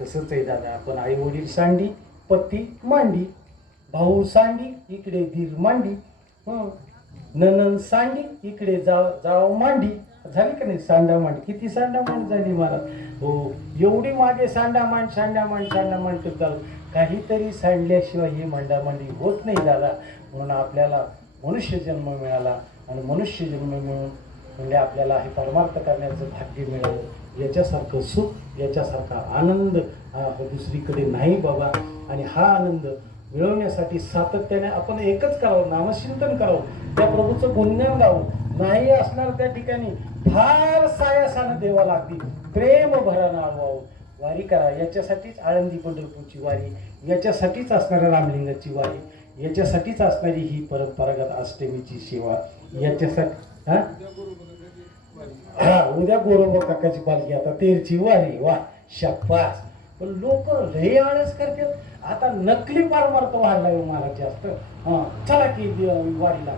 तसंच आहे दादा, आपण आई वडील सांडी, पती मांडी, भाऊ सांडी, इकडे धीर मांडी, ननन सांडी, इकडे जाव मांडी. झाली का नाही सांडामांड? किती सांडामांड झाली मला. हो, एवढी मागे सांडामांड करत आलो. काहीतरी सांडल्याशिवाय ही मांडामांडी होत नाही दादा. म्हणून आपल्याला मनुष्य जन्म मिळाला आणि मनुष्य जन्म मिळून म्हणजे आपल्याला हे परमार्थ करण्याचं भाग्य मिळालं. याच्यासारखं सुख, याच्यासारखा आनंद दुसरीकडे नाही बाबा. आणि हा आनंद मिळवण्यासाठी सातत्याने आपण एकच करावं, नामचिंतन करावं, त्या प्रभूचं गुणगान गावं. नाही असणार त्या ठिकाणी फार सायासानं देवा लागतील, प्रेम भरानं आळवावं. वारी करा. याच्यासाठीच आळंदी पंढरपूरची वारी, याच्यासाठीच असणाऱ्या रामलिंगाची वारी, याच्यासाठीच असणारी ही परंपरागत अष्टमीची सेवा, याच्यासाठी. उद्या गोरोबा काकाची पालखी, आता तेरची वारी. वा शाबास. पण लोक लय आळस करतात. आता नकली परमार्थ वाढला महाराज जास्त. चला की वारीला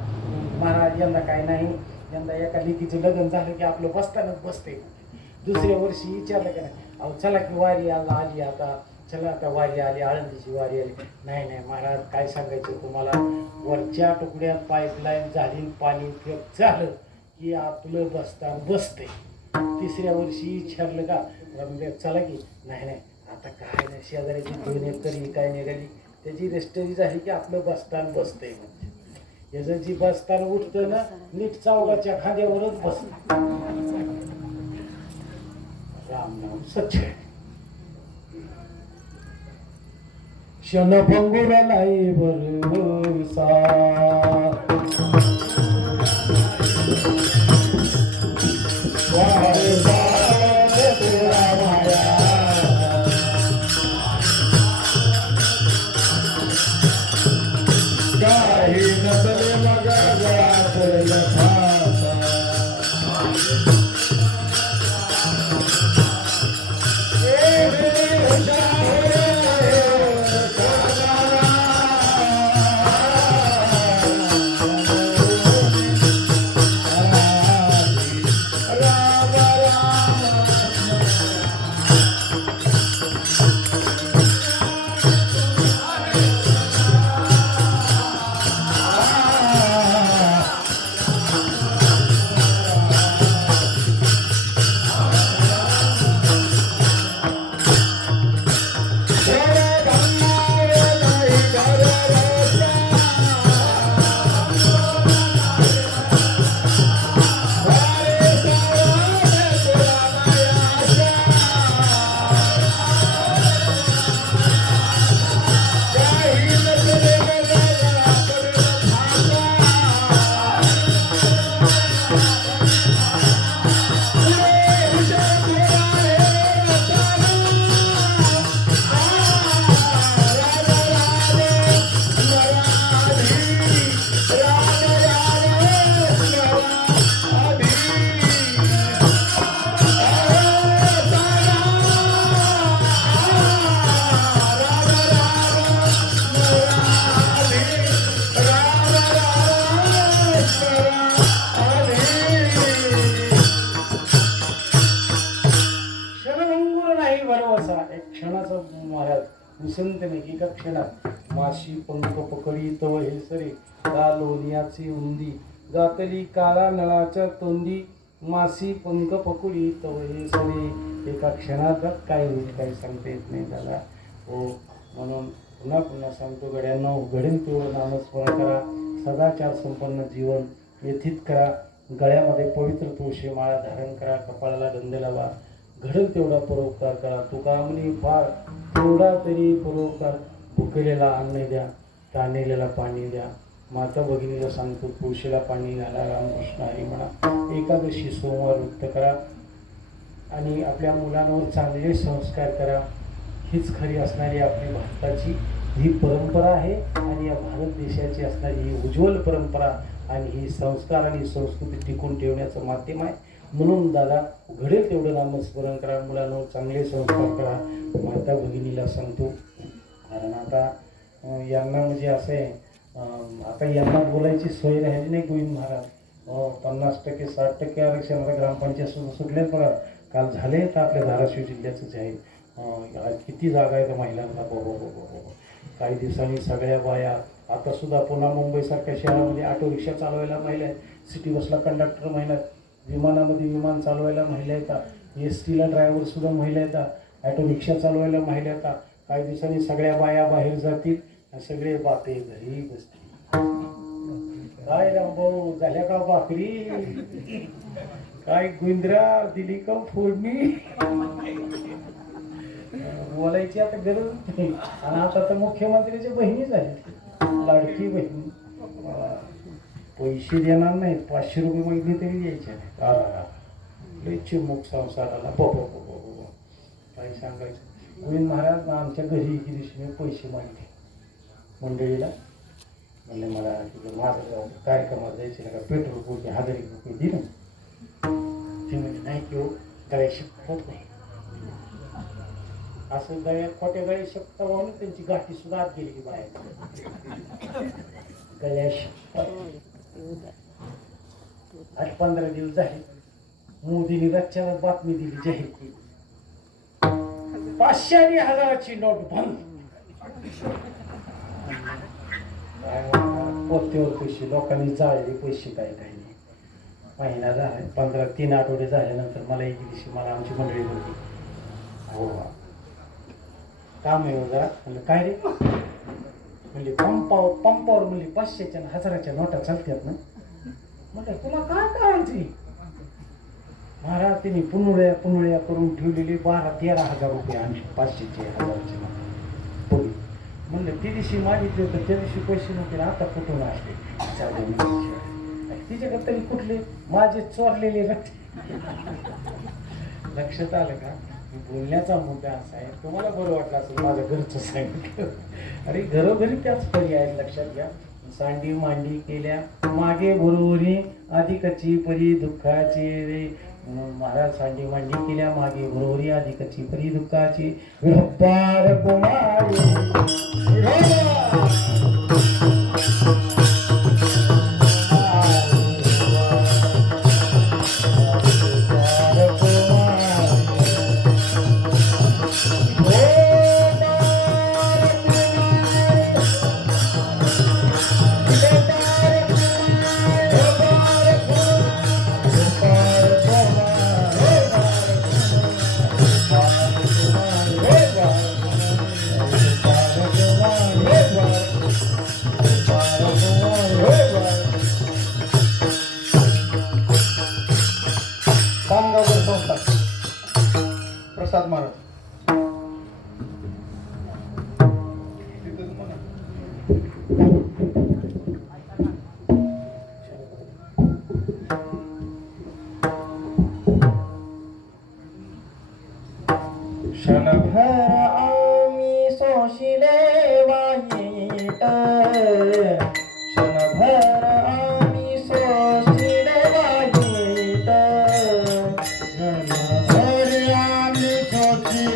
महाराज. यंदा काय नाही, यंदा एका लेकीचं लग्न झालं की आपलं बसतानाच बसते. दुसऱ्या वर्षी विचारलं का नाही, अहो चला की वारी आली आता, चला आता वारी आली, आळंदीची वारी आली. नाही महाराज, काय सांगायचं तुम्हाला, वरच्या तुकड्यात पाईपलाईन झाली, पाणी झालं की आपलं बसता बसते. तिसऱ्या वर्षी विचारलं का चला की, नाही आता काय नाही, शेजाऱ्याची 2 एकर काय निघाली, त्याची रजिस्ट्री झाली की आपलं बसतान बसतंय. म्हणजे याचं जी बसतान उठतं ना, नीट चौघाच्या खांद्यावरच बसत. रामनाम सच्च. क्षणभंगुर नाही भरसा, वारे विसंत एका क्षणात माशी पंख पकडी तव हे सरे गा लोनियाची उंदी गातली काळा नळाच्या तोंडी मासी पंख पकडी तव हे सरे एका क्षणात काय होईल काही सांगता येत नाही त्याला हो. म्हणून पुन्हा पुन्हा सांगतो गड्यांना घडेल तेवढं नामस्मरण करा. सदाचार संपन्न जीवन व्यतीत करा. गळ्यामध्ये पवित्र तुळशी माळा धारण करा. कपाळाला गंध लावा. घडेल तेवढा परोपकार करा. तुका म्हणे फार तेवढा तरी परोपकार. भुकेलेला अन्न द्या. ताणलेला पाणी द्या. माता भगिनीला सांगतो तुळशीला पाणी घाला. रामकृष्ण हरी म्हणा. एकादशी सोमवार वृत्त करा आणि आपल्या मुलांवर चांगले संस्कार करा. हीच खरी असणारी आपली भारताची ही परंपरा आहे आणि या भारत देशाची असणारी ही उज्ज्वल परंपरा आणि ही संस्कार आणि संस्कृती टिकून ठेवण्याचं माध्यम आहे. म्हणून दादा घडेल तेवढं नामस्मरण करा. मुलांवर चांगले संस्कार करा. माता भगिनीला सांगतो कारण आता यांना म्हणजे असं आहे आता यांना बोलायची सोय राहिली नाही. गोविंद महाराज 50% 60% आरक्षण आता ग्रामपंचायत सुटले बघा. काल झाले तर आपल्या धाराशिव जिल्ह्याचं जाहीर. आज किती जागा आहेत महिलांना. काही दिवसांनी सगळ्या बाया आता सुद्धा पुन्हा मुंबईसारख्या शहरामध्ये ऑटो रिक्षा चालवायला महिला आहेत. सिटी बसला कंडक्टर महिला आहेत. विमानामध्ये विमान चालवायला महिला येतात. STला ड्रायव्हर सुद्धा महिला येतात. ऑटो रिक्षा चालवायला महिला येतात. काही दिवसांनी सगळ्या बाया बाहेर जातील आणि सगळे बापे घरी बसतील. काय रामभाऊ झाल्या का भाकरी. काय गुंद्रा दिली का फोडणी. बोलायची आता गरज नाही. आणि आता तर मुख्यमंत्र्याच्या बहिणी झाल्या. लाडकी बहीण पैसे देणार नाही. 500 रुपये महिने तरी द्यायचे नाही. चिमुक संसाराला काय सांगायचं. गोविंद महाराज आमच्या घरी एके दिवशी मी पैसे मागितले मंडळीला. म्हणले मला तिथं माझं कार्यक्रमात जायचे का पेट्रोल पोटी 1000 रुपये दिले. ते म्हणजे नाही की गळ्याशी होत नाही. असं गळ्या खोट्या गळ्या शकता म्हणून त्यांची गाठी सुद्धा आत गेली की बाहेर गळ्याशी. 8-15 दिवस झाले. मोदीने रच्च्यावर बातमी दिली जाहीर केली 500 आणि 1000ची नोट बंद. पोत्यावर पैसे लोकांनी जाळले पैसे काही काही नाही. महिना झाला 3 आठवडे झाल्यानंतर मला एक दिवशी मला आमची मंडळी बोलली हो काम आहे जरा. म्हणलं काय रे. म्हणले पंपावर म्हणले 500च्या 1000च्या नोटा चालतात ना. म्हटलं तुला काय करायची. महाराज तिने पुनुळ्या करून ठेवलेली 12-13 हजार रुपये आमची 500चे 1000चे नोट पोळी. म्हणलं ते दिवशी मागितले तर त्या दिवशी पैसे नव्हते. आता कुठून असले तिच्याकडे तरी कुठले माझे चोरलेले रक्ते. लक्षात आलं का. बोलण्याचा मुद्दा असा आहे. तुम्हाला बरं वाटलं असेल माझं घरचं सांगितलं. अरे घरोघरी त्याच पर्याय लक्षात घ्या. सांडी मांडी केल्या मागे बरोबरी अधिकची परी दुःखाची रे. महाराज सांडी मांडी केल्या मागे बरोबरी अधिकची परी दुःखाची. विरप्पार कुमारी प्रसाद महाराज क्षणभर आम्ही सोशिले वाईट. क्षणभर आम्ही सोशिले वाईट. क्षणभर आम्ही सोशिले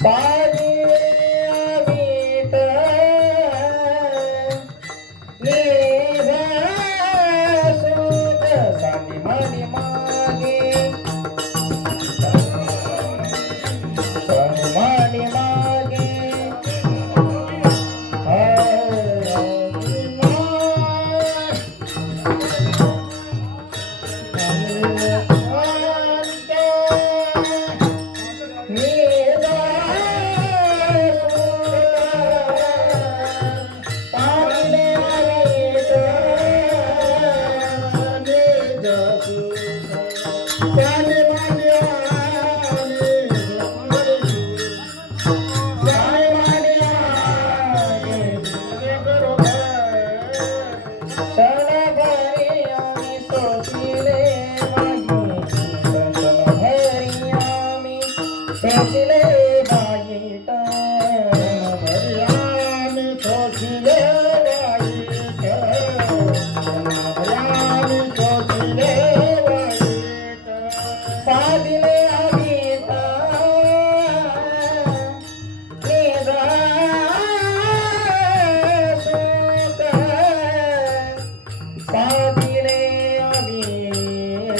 साधिले अमित निभा सुख सानी मानी मागे सानी मानी मागे सोचिले वाईट भर्यामी सोचिले वाईट भर्यामी सोचिले वाईट साधिले अमित निजा सुख साधिले अमित